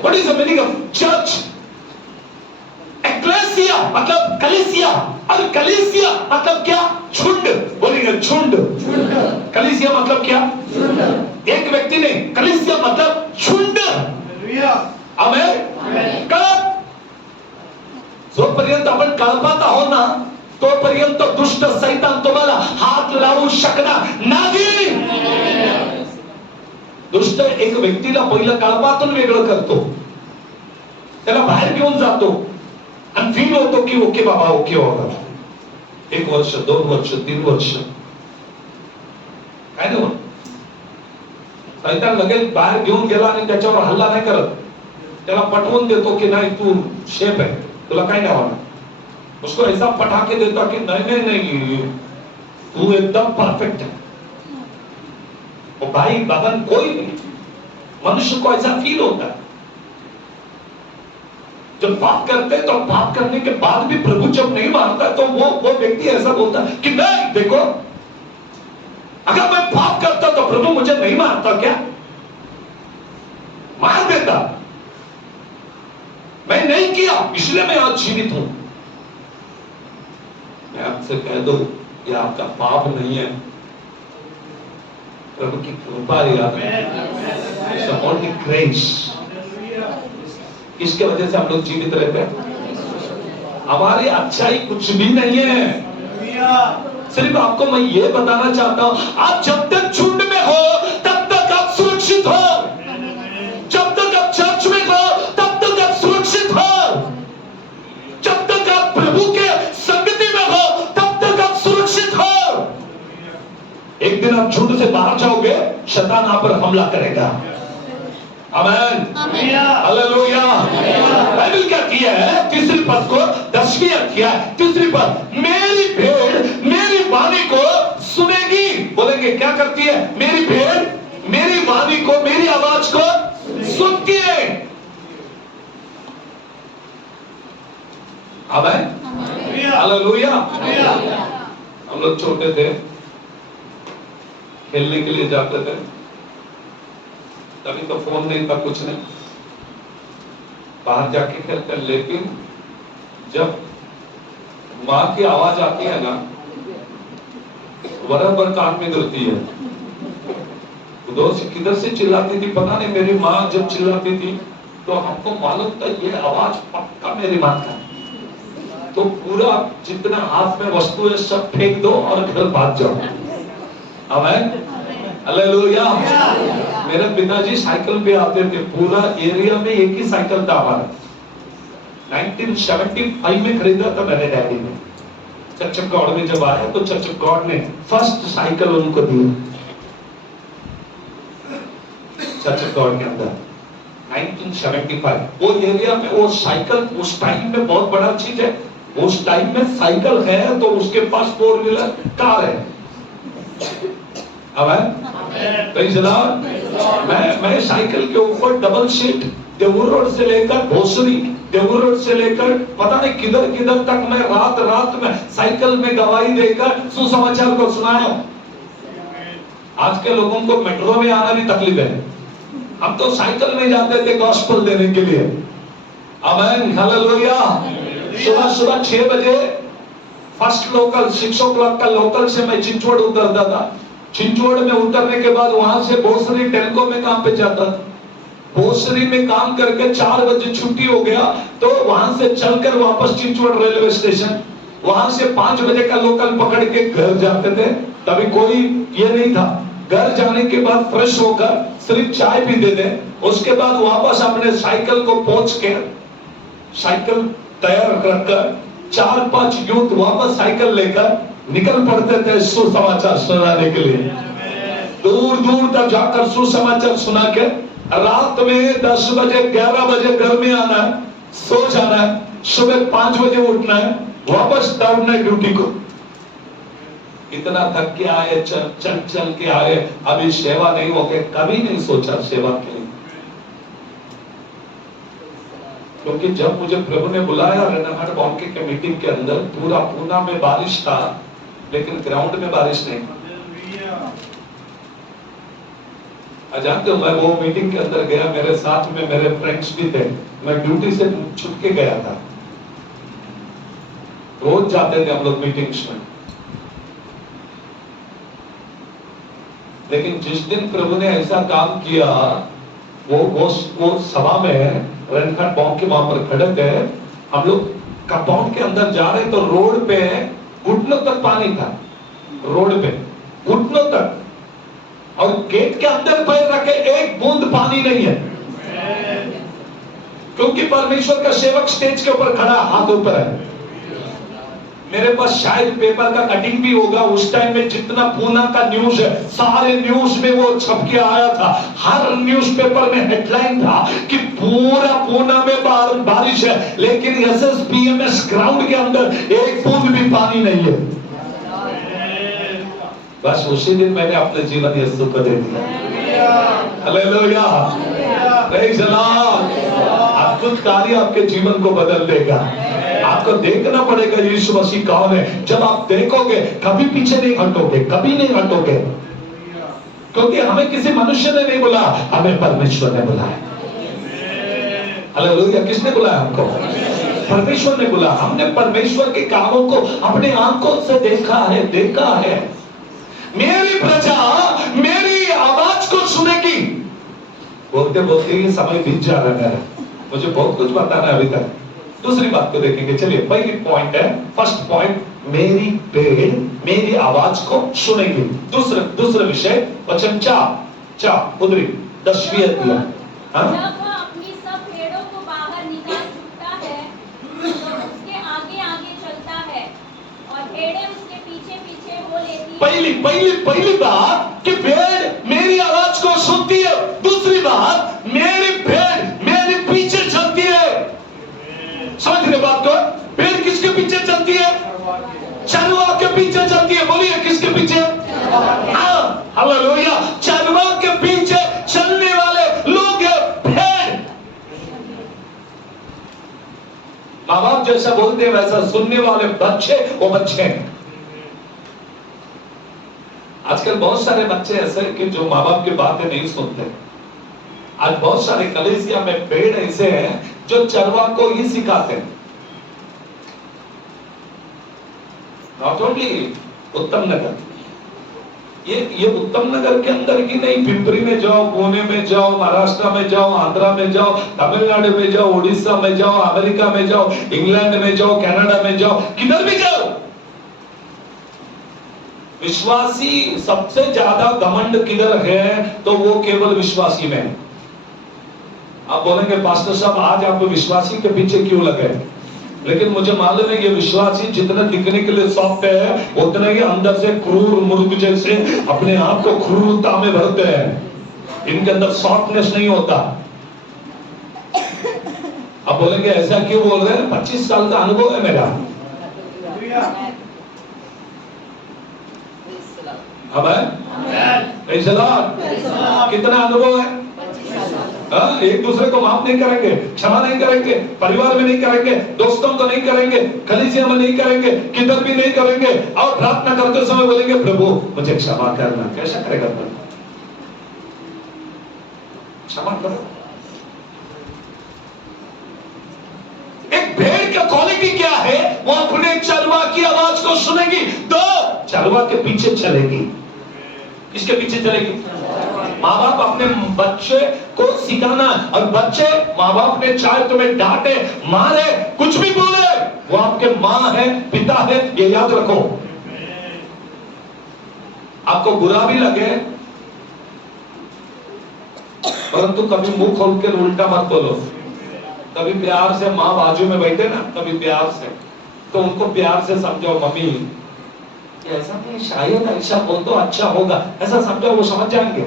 What is the meaning of church? एक्लेसिया मतलब कलीसिया, और कलीसिया मतलब क्या? झुंड। बोलेंगे झुंड। कलीसिया मतलब क्या? एक व्यक्ति नहीं, कलीसिया मतलब झुंड। आमीन। कब? जोपर्यंत आपण कळपात आहोत ना, तोपर्यंत दुष्ट सैतान तुम्हाला हात लावू शकणार नाही। दुष्ट एक व्यक्तीला पहिलं कळपातून वेगळं करतो, त्याला बाहेर घेऊन जातो आणि फील होतो की ओके बाबा, ओके होगा। 1 वर्ष, 2 वर्ष, 3 वर्ष काय नाही होत। सैतान लगेच बाहेर घेऊन गेला आणि त्याच्यावर हल्ला नाही करत, त्याला पटवून देतो की नाही तू शेप आहे, तुला काय नाही होणार। उसको ऐसा पटाके देता कि नहीं नहीं नहीं, तू एकदम परफेक्ट है। वो भाई बहन कोई भी मनुष्य को ऐसा फील होता है। जब पाप करते तो पाप करने के बाद भी प्रभु जब नहीं मानता तो वो व्यक्ति ऐसा बोलता है कि नहीं देखो, अगर मैं पाप करता तो प्रभु मुझे नहीं मारता क्या? मार देता। मैं नहीं किया इसलिए मैं आज जीवित हूं। मैं आपसे कह दूं, ये आपका पाप नहीं है, प्रभु की कृपा है। Only grace. इसके वजह से हम लोग जीवित रहते हैं। हमारी अच्छाई कुछ भी नहीं है। सिर्फ आपको मैं ये बताना चाहता हूं, आप जब तक झुंड में हो तब तक आप सुरक्षित हो। जब तक आप चर्च में हो तब तक आप सुरक्षित हो। जब तक आप प्रभु के संगति में हो तब तक आप सुरक्षित हो। एक दिन आप झुंड से बाहर जाओगे, शैतान आप पर हमला करेगा। आमीन, हालेलुया। बाइबल क्या किया है? तीसरी पद को 10वीं अध्याय 3 पद, मेरी भेड़ मेरी वाणी को सुनेगी। बोलेंगे क्या करती है? मेरी भेड़ मेरी वाणी को, मेरी आवाज को सुनती है। आमीन, हालेलुया। हम लोग छोटे थे, खेलने के लिए जाते थे, तभी तो फोन नहीं था, कुछ नहीं, बाहर जाके खेलते। लेकिन जब माँ की आवाज आती है ना, बराबर कान में गिरती है। उधर से किधर से चिल्लाती थी पता नहीं, मेरी माँ जब चिल्लाती थी तो हमको मालूम था ये आवाज पक्का मेरी माँ का। तो पूरा जितना हाथ में वस्तु है सब फेंक दो और घर भाग जाओ। आमीन, हालेलुया। मेरे पिताजी साइकिल पे आते थे, पूरा एरिया में एक ही साइकिल था हमारा। 1975 में खरीदा था मैंने डैडी ने। चर्च ऑफ गॉड में जब आया तो चर्च ऑफ गॉड ने फर्स्ट साइकिल उनको दी, चर्च ऑफ गॉड के अंदर 1975। वो एरिया में वो साइकिल उस टाइम में बहुत बड़ा चीज है। उस टाइम में साइकिल है तो उसके पास 4 व्हीलर कार है। मैं साइकिल के ऊपर डबल सीट देवूर रोड से लेकर भोसरी, देवूर रोड से लेकर पता नहीं किधर किधर तक मैं रात में साइकिल में गवाही देकर सुसमाचार को सुनाया। आज के लोगों को मेट्रो में आना भी तकलीफ है, हम तो साइकिल में जाते थे गॉस्पेल देने के लिए। आमीन, हालेलुया। सुबह 6 बजे फर्स्ट लोकल 6 o'clock का लोकल से मैं चिंचवड़ उतरता था। चिंचवड़ में उतरने के बाद वहां से भोसरी टेल्को में काम पे जाता था। भोसरी में काम करके 4 बजे छुट्टी हो गया तो वहां से चलकर वापस चिंचवड़ रेलवे स्टेशन, वहां से 5 बजे का लोकल पकड़ के घर जाते थे। तभी कोई ये नहीं था, घर जाने के बाद फ्रेश होकर सिर्फ चाय भी दे दे, उसके बाद वापस अपने साइकिल को पोंछ के साइकिल तैयार रखकर 4-5 यूथ वापस साइकिल लेकर निकल पड़ते थे सुसमाचार सुनाने के लिए। दूर दूर तक जाकर सुसमाचार सुना के रात में 10 बजे 11 बजे घर में आना है, सो जाना है, सुबह 5 बजे उठना है, वापस दौड़ना है ड्यूटी को। इतना थक के आए, चल चल के आए, अभी सेवा नहीं हो गए, कभी नहीं सोचा सेवा के लिए। क्योंकि जब मुझे प्रभु ने बुलाया रेनाघाट बाउंड्री के मीटिंग के अंदर, पूरा पूना में बारिश था लेकिन ग्राउंड में बारिश नहीं। जानते हो, मैं वो मीटिंग के अंदर गया, मेरे साथ में मेरे फ्रेंड्स भी थे, मैं ड्यूटी से छुट के गया था। रोज जाते थे हम लोग मीटिंग्स में, लेकिन जिस दिन प्रभु ने ऐसा काम किया, वो सभा में रेनघाट बाउंड के वहां पर खड़े थे, हम लोग कंपाउंड के अंदर जा रहे तो रोड पे घुटनों तक पानी था, रोड पे घुटनों तक, और गेट के अंदर पैर रखे एक बूंद पानी नहीं है, क्योंकि परमेश्वर का सेवक स्टेज के ऊपर खड़ा, हाथ ऊपर है। मेरे पास शायद पेपर का कटिंग भी होगा, उस टाइम में जितना पूना का न्यूज है सारे न्यूज में वो छप के आया था। हर न्यूज़पेपर में हेडलाइन था कि पूरा पूना में बारिश है, लेकिन एसएसपीएमएस ग्राउंड के अंदर एक बूंद भी पानी नहीं है। बस उसी दिन मैंने अपने जीवन यीशु को दे दिया। Hallelujah, praise the Lord. अद्भुत कार्य आपके जीवन को बदल देगा। आपको देखना पड़ेगा यीशु मसीह कौन है। जब आप देखोगे कभी पीछे नहीं हटोगे, कभी नहीं हटोगे, क्योंकि हमें किसी मनुष्य ने नहीं बुला, हमें परमेश्वर ने बुलाया। हालेलुया। किसने बुलाया हमको? परमेश्वर ने बुला। हमने परमेश्वर के कामों को अपने आंखों से देखा है। मेरी प्रजा मेरी आवाज को सुनेगी। बोलते बोलते ये समय बीत जा रहा है, मुझे बहुत कुछ बताना है अभी तक। दूसरी बात को देखेंगे। चलिए, पहली पॉइंट है, फर्स्ट पॉइंट, मेरी भेड़ मेरी आवाज को सुनेगी। दूसरा विषय वचन 4 उधरी 10वीं अध्याय। जब वह अपनी सब भेड़ों को बाहर निकाल चुकता है तो उसके आगे आगे चलता है और भेड़ें उसके पीछे पीछे हो लेती हैं। पहली बात कि भेड़ मेरी आवाज को सुनती है। दूसरी बात, मेरी भेड़ मेरे पीछे चलती है। समझ रहे बात को? भेड़ किसके पीछे चलती है? चरवाह के पीछे चलती है। बोलिए, किसके पीछे? हालेलुया। चरवाह के पीछे चलने वाले लोग हैं भेड़। माँ बाप जैसा बोलते हैं वैसा सुनने वाले बच्चे, वो बच्चे। आजकल बहुत सारे बच्चे ऐसे कि जो माँ बाप की बातें नहीं सुनते। आज बहुत सारे कलीसिया में पेड़ ऐसे हैं जो चरवाह को ही सिखाते हैं। नॉट ओनली उत्तम नगर, ये उत्तम नगर के अंदर ही नहीं, पिंपरी में जाओ, पुणे में जाओ, महाराष्ट्र में जाओ, आंध्रा में जाओ, तमिलनाडु में जाओ, उड़ीसा में जाओ, अमेरिका में जाओ, इंग्लैंड में जाओ, कनाडा में जाओ, किधर भी जाओ, विश्वासी सबसे ज्यादा घमंड किधर है? तो वो केवल विश्वासी में है। आप बोलेंगे पास्टर साहब आज आप विश्वासी के पीछे क्यों लगे? लेकिन मुझे मालूम है ये विश्वासी जितना दिखने के लिए सॉफ्ट है, उतना ही अंदर से क्रूर मुर्ग जैसे अपने आप को क्रूरता में भरते हैं। इनके अंदर सॉफ्टनेस नहीं होता। आप बोलेंगे ऐसा क्यों बोल रहे हैं? 25 साल का अनुभव है मेरा। कितना अनुभव है? एक दूसरे को माफ नहीं करेंगे, क्षमा नहीं करेंगे, परिवार में नहीं करेंगे, दोस्तों को नहीं करेंगे, कलीसिया में नहीं करेंगे, किधर भी नहीं करेंगे, और प्रार्थना करते समय बोलेंगे प्रभु मुझे क्षमा करना। कैसा करेगा प्रभु? क्षमा करो। एक भेड़ का क्वालिटी क्या है? वो अपने चरवाह की आवाज को सुनेगी, तो चरवाह के पीछे चलेगी। किसके पीछे चलेगी? माँ बाप अपने बच्चे को सिखाना, और बच्चे माँ बाप ने चाहे तुम्हें डांटे, मारे, कुछ भी बोले, वो आपके माँ है, पिता है, ये याद रखो। आपको बुरा भी लगे, परंतु कभी मुंह खोल के उल्टा मत बोलो। कभी प्यार से, माँ बाजू में बैठे ना, कभी प्यार से, तो उनको प्यार से समझाओ, मम्मी ऐसा नहीं, शायद ऐसा बोल तो अच्छा होगा, ऐसा समझाओ, वो समझ जाएंगे।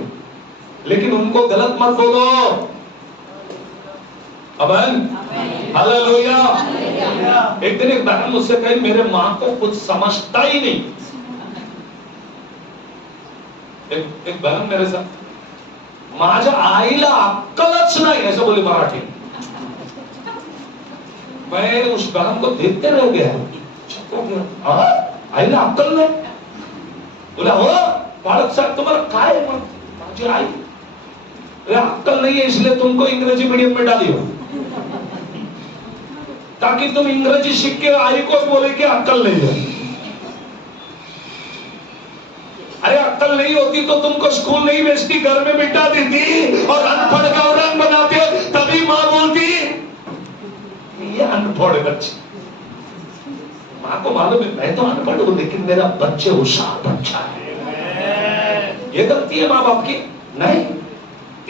लेकिन उनको गलत मत बोलो। आमीन, हालेलुया। एक दिन एक बहन मुझसे कही, मेरे माँ को कुछ समझता ही नहीं। एक बहन मेरे साथ, माझ्या आईला अक्कलच नाही, ऐसे बोली मराठी। मैं उस बहन को देखते रह गया, आईला अक्कल नाही? बोला हो बालक साहब, तुम्हारा काय है? माझी आई, अरे अक्कल नहीं है इसलिए तुमको अंग्रेजी मीडियम में डाली हो, ताकि तुम अंग्रेजी सीख के आई को बोले कि अक्कल नहीं है। अरे अक्कल नहीं होती तो तुमको स्कूल नहीं भेजती, घर में बिठा देती और अनपढ़ का रंग बनाते, तभी माँ बोलती ये अनपढ़ बच्चे। माँ को मालूम है मैं तो अनपढ़ हूं, लेकिन मेरा बच्चे होशियार बच्चा है। ये गलती है माँ बाप की? नहीं।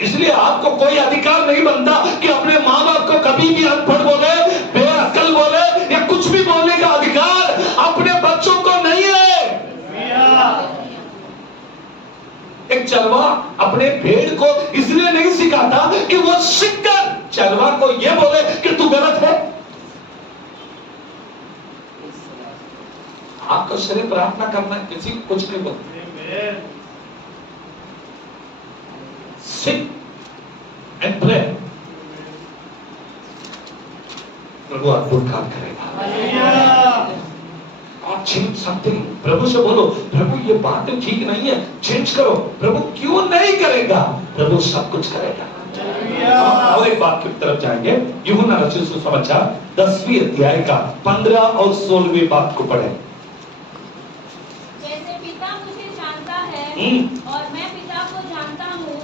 इसलिए आपको कोई अधिकार नहीं बनता कि अपने माँ बाप को कभी भी अनपढ़ बोले, बेअक्ल बोले, या कुछ भी बोलने का अधिकार अपने बच्चों को नहीं है। एक चरवा अपने भेड़ को इसलिए नहीं सिखाता कि वो सीखकर चरवा को ये बोले कि तू गलत है। आपका शरीर प्रार्थना करना, किसी को कुछ नहीं बोलते। सिट एंड प्रे, प्रभु अद्भुत काम करेगा। आप चेंज सकते हैं, प्रभु से बोलो, प्रभु ये बात ठीक नहीं है, चेंज करो। प्रभु क्यों नहीं करेगा? प्रभु सब कुछ करेगा। और एक बात की तरफ जाएंगे, यूहन्ना रचित सुसमाचार 10वीं अध्याय का 15 और 16वीं बात को पढ़े। जैसे पिता मुझे जानता है और मैं पिता को जानता हूँ,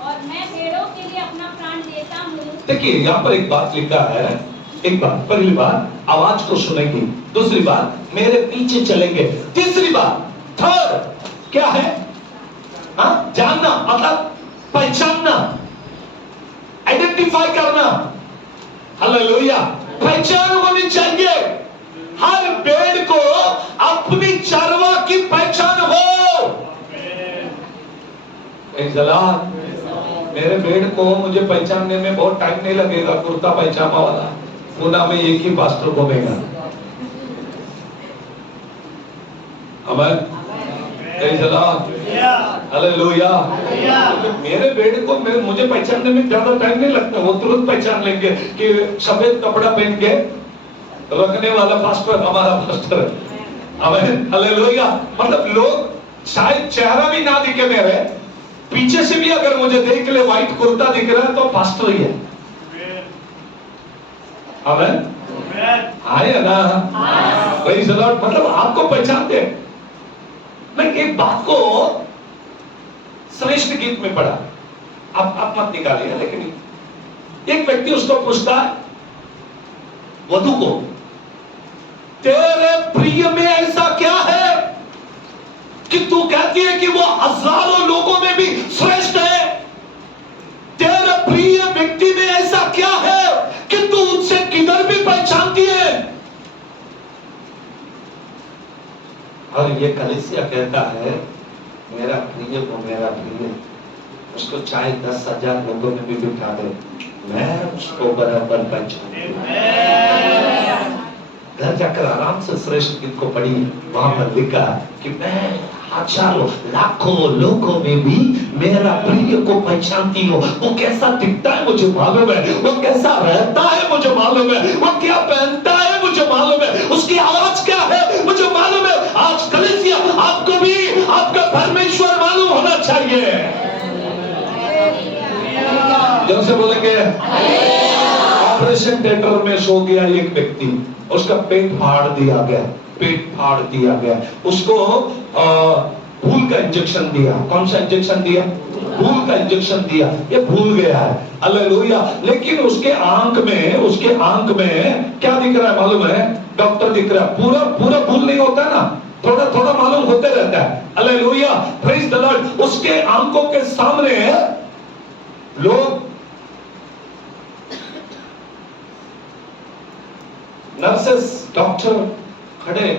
और मैं भेड़ों के लिए अपना प्राण देता हूँ। देखिए यहाँ पर एक बात लिखा है, एक बात, पहली बात आवाज को सुनेंगे, दूसरी बात मेरे पीछे चलेंगे, तीसरी बात, थर्ड क्या है? हाँ, जानना मतलब पहचानना, आइडेंटिफाई करना। हालेलुया, पहचान होनी चाहिए। हर भेड़ को अपनी चरवा की पहचान हो। मेरे भेड़ को मुझे पहचानने में बहुत टाइम नहीं लगेगा। कुर्ता पैजामा वाला पुणे में एक ही पास्टर घूमेगा। आमीन, हालेलुया। मेरे बेटे को मुझे पहचानने में ज्यादा टाइम नहीं लगता, वो तुरंत पहचान लेंगे कि सफेद कपड़ा पहन के रखने वाला पास्टर हमारा पास्टर है। आमीन, हालेलुया। मतलब लोग शायद चेहरा भी ना दिखे मेरे, पीछे से भी अगर मुझे देख ले व्हाइट कुर्ता दिख रहा है तो पास्टर ही है। आमीन, आए ना? Praise the Lord. मतलब आपको पहचानते हैं। मैं एक बात को श्रेष्ठ गीत में पढ़ा, आप मत निकालिए, लेकिन एक व्यक्ति उसको पूछता है वधु को, तेरे प्रिय में ऐसा क्या है कि तू कहती है कि वो हजारों लोगों में भी श्रेष्ठ है? तेरे प्रिय व्यक्ति में ऐसा क्या है कि तू उससे किधर भी पहचानती है? और ये कलीसिया कहता है मेरा प्रिय वो मेरा प्रिय, उसको चाहे 10,000 लोगों में भी बिठा दे, मैं उसको बराबर पहचानती हूं। घर जाकर आराम से श्रेष्ठ गीत को पढ़ी, वहां पर लिखा कि मैं हजारों लाखों लोगों में भी मेरा प्रिय को पहचानती हूँ। वो कैसा दिखता है मुझे मालूम है, वो कैसा रहता है मुझे मालूम है, वो क्या पहनता है मुझे मालूम है, उसकी आवाज क्या है मुझे मालूम है। आज कलीसिया आपको भी आपका परमेश्वर मालूम होना चाहिए। जब से बोलेंगे ऑपरेशन थिएटर में सो गया एक व्यक्ति, उसका पेट फाड़ दिया गया, पेट फाड़ दिया गया, उसको भूल का इंजेक्शन दिया। कौन सा इंजेक्शन दिया? भूल का इंजेक्शन दिया। ये भूल गया है, हालेलुया। लेकिन उसके आंख में क्या दिख रहा है मालूम है? डॉक्टर दिख रहा है। पूरा पूरा भूल नहीं होता ना, थोड़ा थोड़ा मालूम होते रहता है। Hallelujah, praise the Lord. उसके आंखों के सामने लोग नर्सेस डॉक्टर खड़े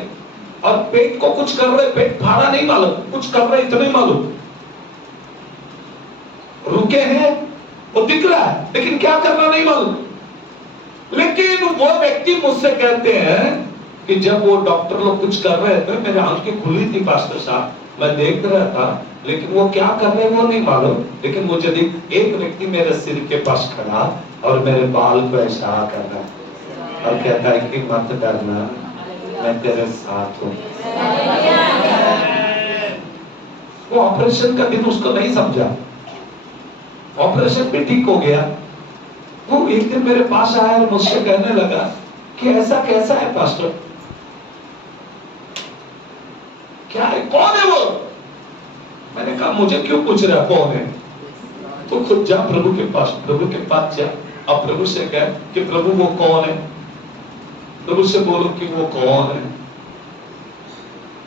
और पेट को कुछ कर रहे, पेट फाड़ा नहीं मालूम, कुछ कर रहे इतना ही मालूम, रुके हैं, वो दिख रहा है लेकिन क्या करना नहीं मालूम। लेकिन वो व्यक्ति मुझसे कहते हैं कि जब वो डॉक्टर लोग कुछ कर रहे थे मेरी आंखें खुली थी पास्टर साहब, मैं देख रहा था लेकिन वो क्या कर रहे हैं वो नहीं मालूम। लेकिन मुझे एक व्यक्ति मेरे सिर के पास खड़ा और मेरे बाल को ऐसा कर रहा है और कहता है कि मत डरना, मैं तेरे साथ हूं। वो ऑपरेशन का दिन उसको नहीं समझा, ऑपरेशन भी ठीक हो गया। वो एक दिन मेरे पास आया और मुझसे कहने लगा कि ऐसा कैसा है पास्टर, क्या है, कौन है वो? मैंने कहा मुझे क्यों पूछ रहा कौन है, तो खुद जा प्रभु के पास, प्रभु के पास जा और प्रभु से कह कि प्रभु वो कौन है, प्रभु से बोलो कि वो कौन है।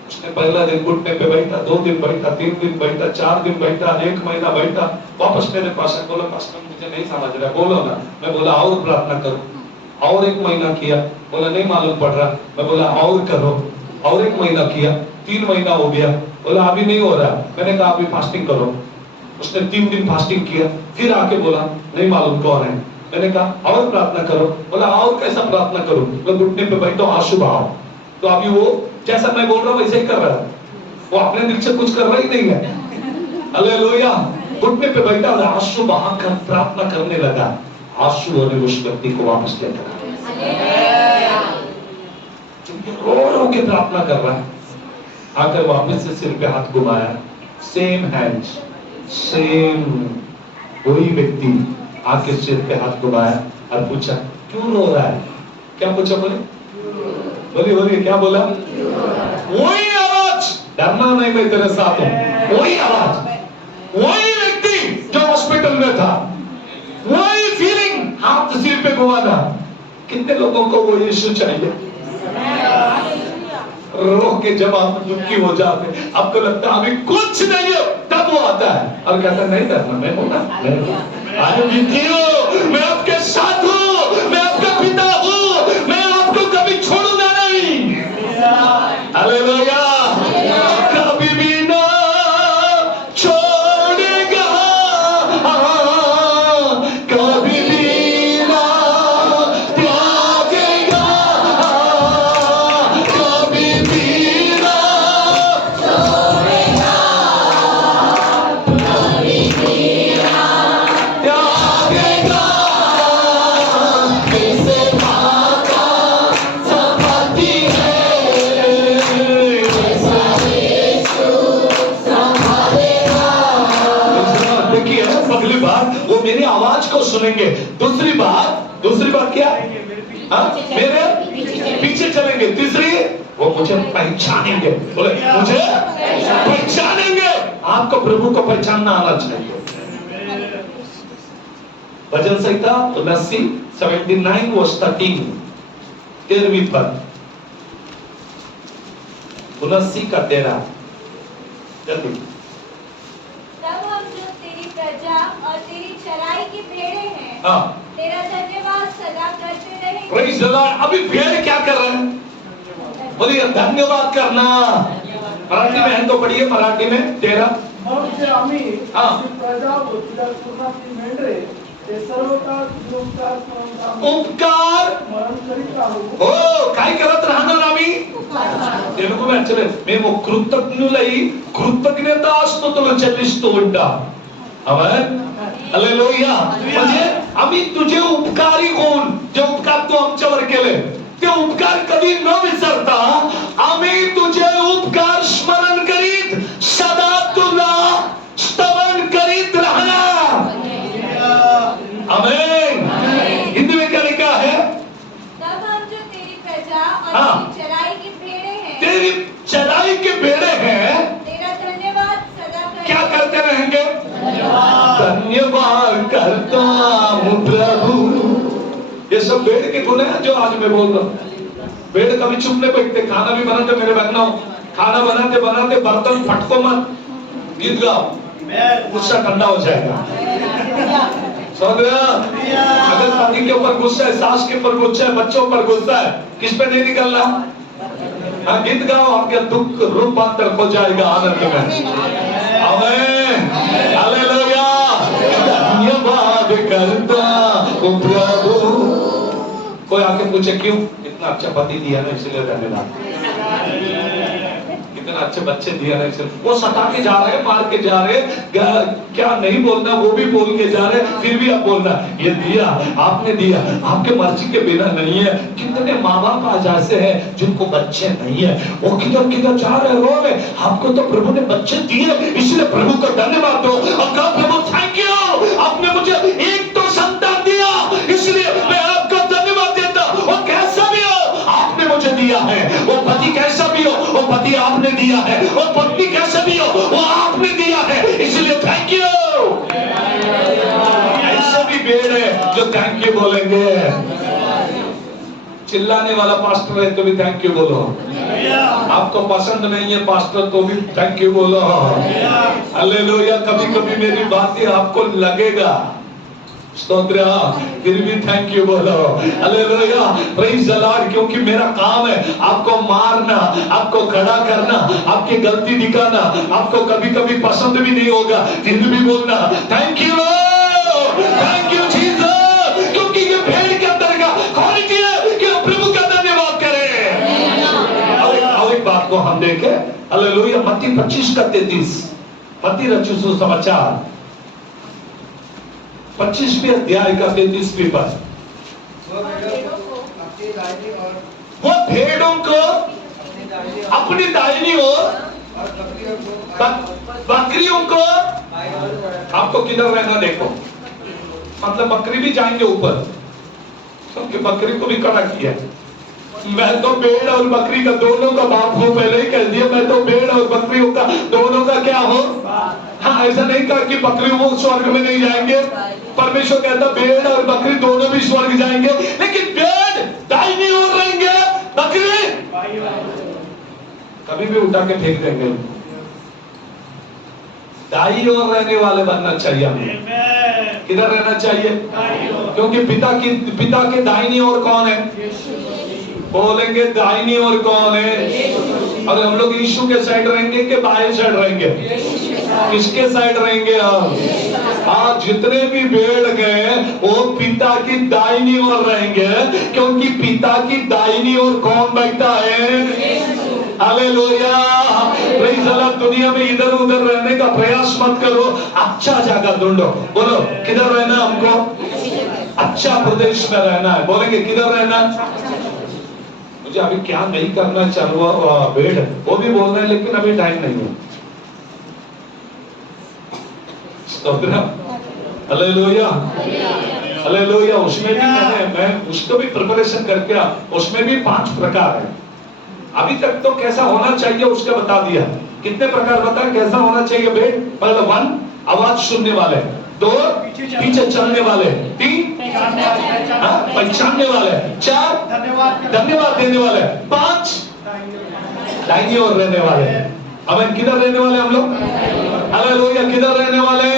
उसने पहला दिन घुटने पे बैठा, 2 दिन बैठा, 3 दिन बैठा, 4 दिन बैठा, 1 महीना बैठा, वापस मेरे पास आया, बोला पास्टर मुझे नहीं समझ रहा, बोलो ना। मैं बोला और प्रार्थना करो, और 1 महीना किया, बोला नहीं मालूम पड़ रहा। मैं बोला और करो, और 1 महीना किया, 3 महीना हो गया, बोला अभी नहीं हो रहा। मैंने कहा अभी फास्टिंग करो। उसने 3 दिन फास्टिंग किया, फिर आके बोला नहीं मालूम कौन है। मैंने कहा और प्रार्थना करो, बोला और कैसा प्रार्थना करूं? बोला घुटने पे बैठो, आंसू बहाओ। तो अभी वो जैसा मैं बोल रहा हूं वैसे ही कर रहा है, वो अपने दिल से कुछ कर रहा ही नहीं है। हालेलुया। घुटने पे बैठा और आंसू बहाकर प्रार्थना करने लगा, आंसू और उस व्यक्ति को वापस लेकर आया। रो रो के प्रार्थना कर रहा है, आकर वापस से सिर पे हाथ घुमाया, सेम हैंड, सेम वही व्यक्ति आके सिर पे हाथ घुमाया और पूछा क्यों रो रहा है? क्या पूछा? बोलिए क्या बोला? वही आवाज, डरना नहीं, मैं तेरे साथ हूं। वही आवाज, वही व्यक्ति जो हॉस्पिटल में था, वही फीलिंग, हाथ सिर पे घुमाना। कितने लोगों को वो यीशु चाहिए? रो के जब आप दुखी हो जाते, आपको लगता है अभी कुछ नहीं है, तब वो आता है और कहता नहीं डरना, मैं हूं ना, मैं आपके साथ हूं, मैं आपका पिता हूं, मैं आपको कभी छोड़ूंगा नहीं। हालेलुया। कभी भी ना छोड़ेगा, कभी भी ना त्यागेगा, कभी भी ना छोड़ेगा, कभी भी ना त्यागेगा। कैसे माता संभालती है, देखिए पहली बात वो मेरी आवाज को सुनेंगे, दूसरी बात क्या? मेरे पीछे चलेंगे, तीसरी वो मुझे पहचानेंगे। बोले मुझे पहचानेंगे। आपको प्रभु को पहचानना आना चाहिए। भजन संहिता 79 वर्ष 13, 13वीं पद, 79 का 13। जल्दी। तब हम जो तेरी प्रजा और तेरी चराई की भेड़ें हैं, हाँ, तेरा धन्यवाद सदा करते रहेंगे। Praise the Lord. अभी भेड़ क्या कर रहे हैं? बोलिए धन्यवाद करना। मराठी में है तो पढ़िए, मराठी में 13। मग जे आम्ही हाँ। अशी प्रजा व तुझ्या कुर्णाची मेंढरे ते सर्व काळ तुझे उपकार उपकार स्मरण करीत राहू. हो, काय करत राहणार आम्ही? తెలుగు మ్యాచ్లే మేము కృతజ్ఞులై కృతజ్ఞతాస్తుతులు చెల్లిస్తూ ఉంటాం. आमेन, हालेलुया. म्हणजे आम्ही तुझे उपकारी होऊन जे उपकार तू आमच्यावर केले ते उपकार कधी न विसरता आम्ही तुझे उपकार स्मरण करीत सदा तुला स्तवन करीत राहणार. आमेन. हिंदी में क्या लिखा है? तब हम जो तेरी प्रजा और हाँ। तेरी चराई की भेड़ें हैं, तेरी चराई के बेड़े हैं, तेरा धन्यवाद सदा करते क्या करते रहेंगे? धन्यवाद करता हूँ प्रभु। ये सब बेड़ के गुण हैं जो आज मैं बोल रहा हूँ। बेड़ कभी चुप नहीं बैठते, खाना भी बनाते, मेरे बहनों खाना बनाते बनाते बर्तन फटको मत, गीत गाओ, गुस्सा ठंडा हो जाएगा। अगर पति के ऊपर गुस्सा है, सास के ऊपर गुस्सा है, बच्चों पर गुस्सा है, किस पे नहीं निकलना? हाँ, गीत गाओ, आपका दुख रूपांतर हो जाएगा आनंद में। आमीन, हालेलुया। धन्यवाद करता हूँ प्रभु। कोई आके पूछे क्यों? इतना अच्छा पति दिया ना इसलिए धन्यवाद, इतना अच्छे बच्चे दिया ना इसलिए। वो सता के जा रहे हैं, मार के जा रहे हैं, क्या नहीं बोलना वो भी बोल के जा रहे हैं, फिर भी आप बोलना ये दिया, आपने दिया, आपके मर्जी के बिना नहीं है। कितने माँ बाप आज ऐसे हैं जिनको बच्चे नहीं है, वो किधर किधर जा रहे रो रहे, आपको तो प्रभु ने बच्चे दिए इसलिए प्रभु को धन्यवाद दो और कहा प्रभु थैंक यू, आपने मुझे एक तो संतान दिया इसलिए मैं आपका धन्यवाद देता हूं। वो कैसा भी हो आपने मुझे दिया है, वो पति कैसा भी हो वो पति आपने दिया है, वो पत्नी कैसा भी हो वो आपने दिया है इसलिए थैंक यू। ऐसे भी बेड़ है जो थैंक यू बोलेंगे। चिल्लाने वाला पास्टर है तो भी थैंक यू बोलो, आपको पसंद नहीं है पास्टर तो भी थैंक यू बोलो। हालेलुया। कभी कभी मेरी बातें आपको लगेगा स्तोत्र, फिर भी थैंक यू बोलो। Hallelujah, praise the Lord. क्योंकि मेरा काम है आपको मारना, आपको खड़ा करना, आपकी गलती दिखाना। आपको कभी कभी पसंद भी नहीं होगा, फिर भी बोलना thank you, thank you Jesus. क्योंकि ये भेड़ के अंदर का क्वालिटी है कि हम प्रभु का धन्यवाद करें। और एक बात को हम देखें, हालेलुया, मत्ती 25:33, मत्ती रचित सुसमाचार 25वें अध्याय का 33वें पद। वो भेड़ों को अपनी दाहिनी ओर, बकरियों को, आपको किधर रहना देखो, मतलब बकरी भी जाएंगे ऊपर, क्योंकि बकरी को भी खड़ा किया। मैं तो भेड़ और बकरी का दोनों का बाप हूं, पहले ही कह दिया मैं तो भेड़ और बकरियों का दोनों का क्या हो। हाँ, ऐसा नहीं कहा कि बकरी वो स्वर्ग में नहीं जाएंगे, परमेश्वर कहता भेड़ और बकरी दोनों भी स्वर्ग जाएंगे, लेकिन भेड़ दाहिनी ओर रहेंगे, बकरी कभी भी उठा के फेंक देंगे। दाई ओर रहने वाले बनना चाहिए हमें। किधर रहना चाहिए? क्योंकि पिता के दाहिनी ओर कौन है? बोलेंगे दाहिनी ओर कौन है? अगर हम लोग यीशु के साइड रहेंगे कि बाएं साइड रहेंगे? किसके साइड रहेंगे हम? आज जितने भी भेड़ गए वो पिता की दाहिनी ओर रहेंगे, क्योंकि पिता की दाहिनी ओर कौन बैठा है? Hallelujah, praise the Lord. दुनिया में इधर उधर रहने का प्रयास मत करो, अच्छा जगह ढूंढो। बोलो किधर रहना हमको? अच्छा प्रदेश में रहना है। बोलेंगे किधर रहना? मुझे अभी क्या नहीं करना चालू भेड़ वो भी बोल रहे हैं, लेकिन अभी टाइम नहीं है। Hallelujah, hallelujah. उसमें भी मैं उसको भी प्रिपरेशन करके उसमें भी 5 प्रकार है। अभी तक तो कैसा होना चाहिए उसका बता दिया। कितने प्रकार बता कैसा होना चाहिए भेड़? पहले 1 आवाज सुनने वाले, 2 पीछे चलने वाले, 3 पहचानने वाले, 4 धन्यवाद देने वाले, 5 दाहिनी ओर रहने वाले। अब किधर रहने वाले हम लोग? हालेलुया, किधर रहने वाले?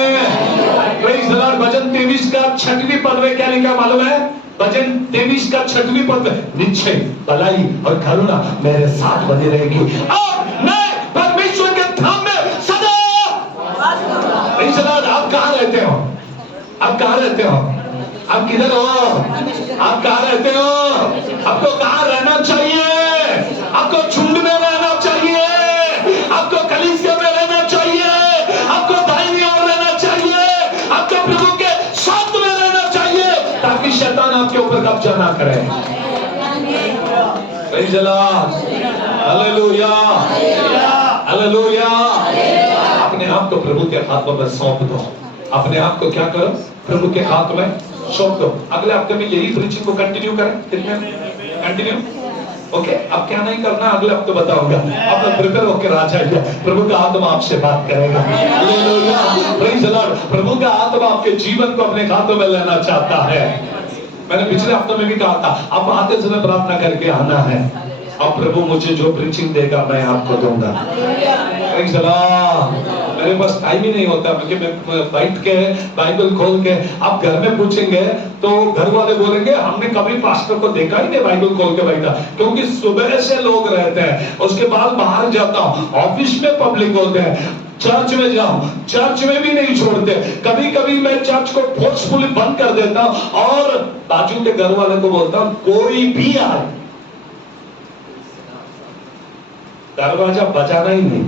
Praise the Lord. भजन 23 का 6वीं पद में क्या लिखा मालूम है? भजन 23 का 6वीं पद में निश्चय भलाई और करुणा मेरे साथ बनी रहेगी और मैं परमेश्वर के धाम में सदा। Praise the Lord. आप कहाँ रहते हो? आप कहाँ रहते हो? आप किधर हो? आप कहाँ रहते हो? आपको कहाँ रहना चाहिए? आपको झुंड में रहना चाहिए, आपको कलीसिया में रहना चाहिए, आपको दाहिनी ओर रहना चाहिए, आपको प्रभु के साथ में रहना चाहिए, ताकि शैतान आपके ऊपर कब्जा ना करे। Praise the Lord, hallelujah, hallelujah. अपने आप को प्रभु के हाथों में सौंप दो। अपने आप को क्या करो? प्रभु के हाथ में सौंप दो। अगले हफ्ते में यही प्रीचिंग को कंटिन्यू करें। कितने कंटिन्यू? ओके, अब क्या नहीं करना अगले हफ्ते बताऊंगा। आप लोग प्रिपेयर होकर आ जाइए, प्रभु का आत्मा आपसे बात करेगा। Hallelujah, praise the Lord. प्रभु का आत्मा आपके जीवन को अपने हाथों में लेना चाहता है। मैंने पिछले हफ्ते में भी कहा था, आप आते समय प्रार्थना करके आना है। अब प्रभु मुझे जो प्रीचिंग देगा मैं आपको दूंगा। Praise the Lord. मेरे पास टाइम ही नहीं होता क्योंकि मैं बैठ के बाइबल खोल के, आप घर में पूछेंगे तो घर वाले बोलेंगे हमने कभी पास्टर को देखा ही नहीं बाइबल खोल के बैठा, क्योंकि सुबह से लोग रहते हैं, उसके बाद बाहर जाता हूँ, ऑफिस में पब्लिक होते हैं, चर्च में जाऊं, चर्च में भी नहीं छोड़ते, कभी कभी मैं चर्च को फोर्सफुली बंद कर देता हूं और बाजू के घर वाले को बोलता हूं कोई भी आए दरवाजा बजाना ही नहीं।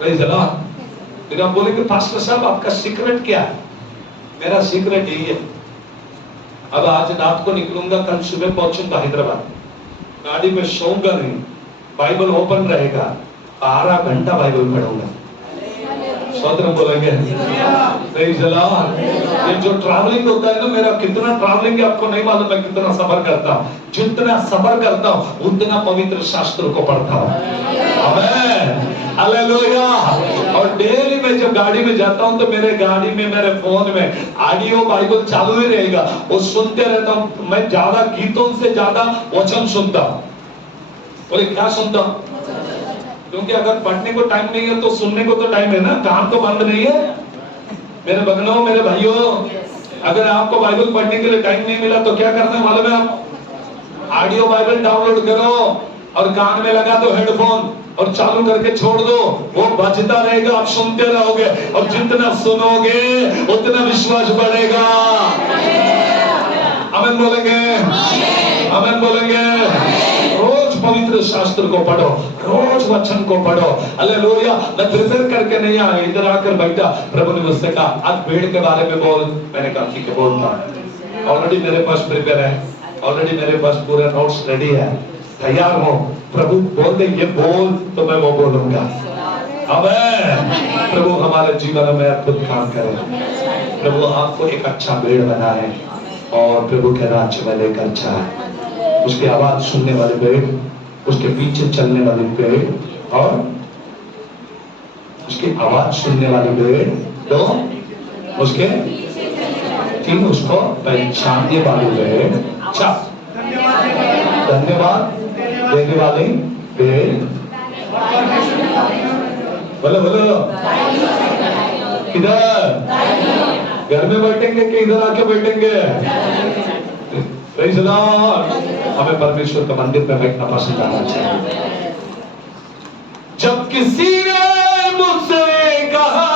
फिर आप बोलेंगे पास्टर साहब आपका सीक्रेट क्या है? मेरा सीक्रेट यही है, अब आज रात को निकलूंगा, कल सुबह पहुंचूंगा हैदराबाद, गाड़ी में सोऊंगा नहीं, बाइबल ओपन रहेगा, 12 घंटा बाइबल पढ़ूंगा। स्वतंत्र बोलेंगे ये जो ट्रैवलिंग होता है ना, मेरा कितना ट्रैवलिंग है आपको नहीं मालूम, मैं कितना सफर करता हूँ, जितना सफर करता हूँ उतना पवित्र शास्त्र को पढ़ता हूँ। आमीन, हालेलुया। और डेली मैं जब गाड़ी में जाता हूँ तो मेरे गाड़ी में, मेरे फोन में ऑडियो बाइबल चालू ही रहेगा, वो सुनते रहता हूँ। मैं ज्यादा गीतों से ज्यादा वचन सुनता हूँ। बोले क्या सुनता हूँ? क्योंकि अगर पढ़ने को टाइम नहीं है तो सुनने को तो टाइम है ना, काम तो बंद नहीं है। मेरे बहनों, मेरे भाइयों, अगर आपको बाइबल पढ़ने के लिए टाइम नहीं मिला तो क्या करना है मालूम है? आप ऑडियो बाइबल डाउनलोड करो और कान में लगा दो हेडफोन और चालू करके छोड़ दो, वो बजता रहेगा, आप सुनते रहोगे और जितना सुनोगे उतना विश्वास बढ़ेगा। आमीन बोलेंगे? आमीन बोलेंगे? रोज पवित्र शास्त्र को पढ़ो, रोज वचन को पढ़ो। हालेलुया। मैं प्रिपेयर करके नहीं आया, इधर आकर बैठा, प्रभु ने मुझसे कहा आज भेड़ के बारे में बोल। मैंने कहा ठीक है बोलता। ऑलरेडी मेरे पास प्रिपेयर है, ऑलरेडी मेरे पास पूरा नोट्स रेडी है, तैयार हो। प्रभु बोल दे ये बोल तो मैं वो बोलूंगा। आमीन। प्रभु हमारे जीवन में अद्भुत काम करे। प्रभु आपको एक अच्छा भेड़ बनाए और प्रभु के राज्य में लेकर जाए। उसकी आवाज सुनने वाले भेड़, उसके पीछे चलने वाले भेड़ और उसकी आवाज सुनने वाले भेड़, तो उसके तीन उसको पहचानने वाले भेड़, धन्यवाद देने वाले भेड़। बोलो बोलो, किधर? घर में बैठेंगे कि इधर आके बैठेंगे? Praise the Lord. हमें परमेश्वर के मंदिर में बैठना पसंद आना चाहिए। जब किसी ने मुझसे कहा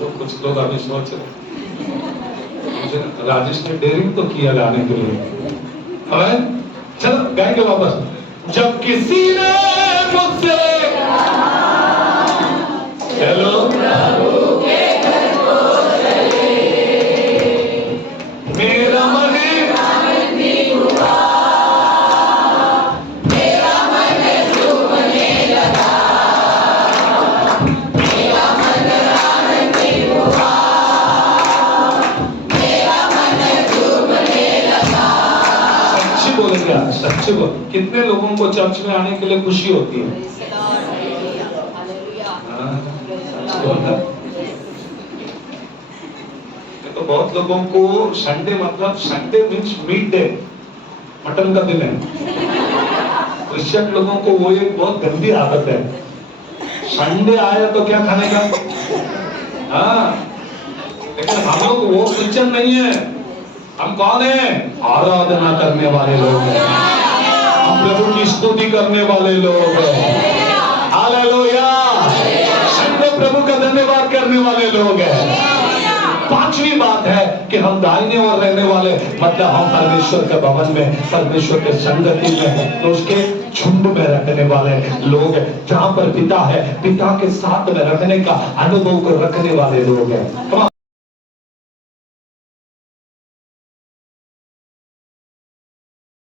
तो कुछ लोग अभी सोच रहे, राजेश ने डेयरिंग तो किया गाने के लिए। आमीन। चलो गाएंगे वापस। जब किसी ने मुझसे चलो प्रभु के घर को चले, मेरा मन भी हुआ, मेरा मन झूमने लगा, मेरा मन आनंदित हुआ, मेरा मन झूमने लगा। सच्ची बोलेंगे, सच्ची बोल। कितने लोगों को चर्च में आने के लिए खुशी होती है? तो बहुत लोगों को संडे मतलब Sunday means meat day, mutton का दिन है। क्रिश्चियन लोगों को वो एक बहुत गंदी आदत है, संडे आया तो क्या खाने का। हाँ, लेकिन हम लोग वो क्रिश्चियन नहीं है। हम कौन है? आराधना करने वाले लोग हैं, हम प्रभु की स्तुति करने वाले लोग हैं। हालेलुया। संडे प्रभु का धन्यवाद करने वाले लोग हैं। पांचवी बात है कि हम दाहिने ओर रहने वाले, मतलब हम परमेश्वर के भवन में, परमेश्वर के संगति में, तो उसके झुंड में रखने वाले लोग हैं। जहां पर पिता है, पिता के साथ में रखने का अनुभव को रखने वाले लोग हैं।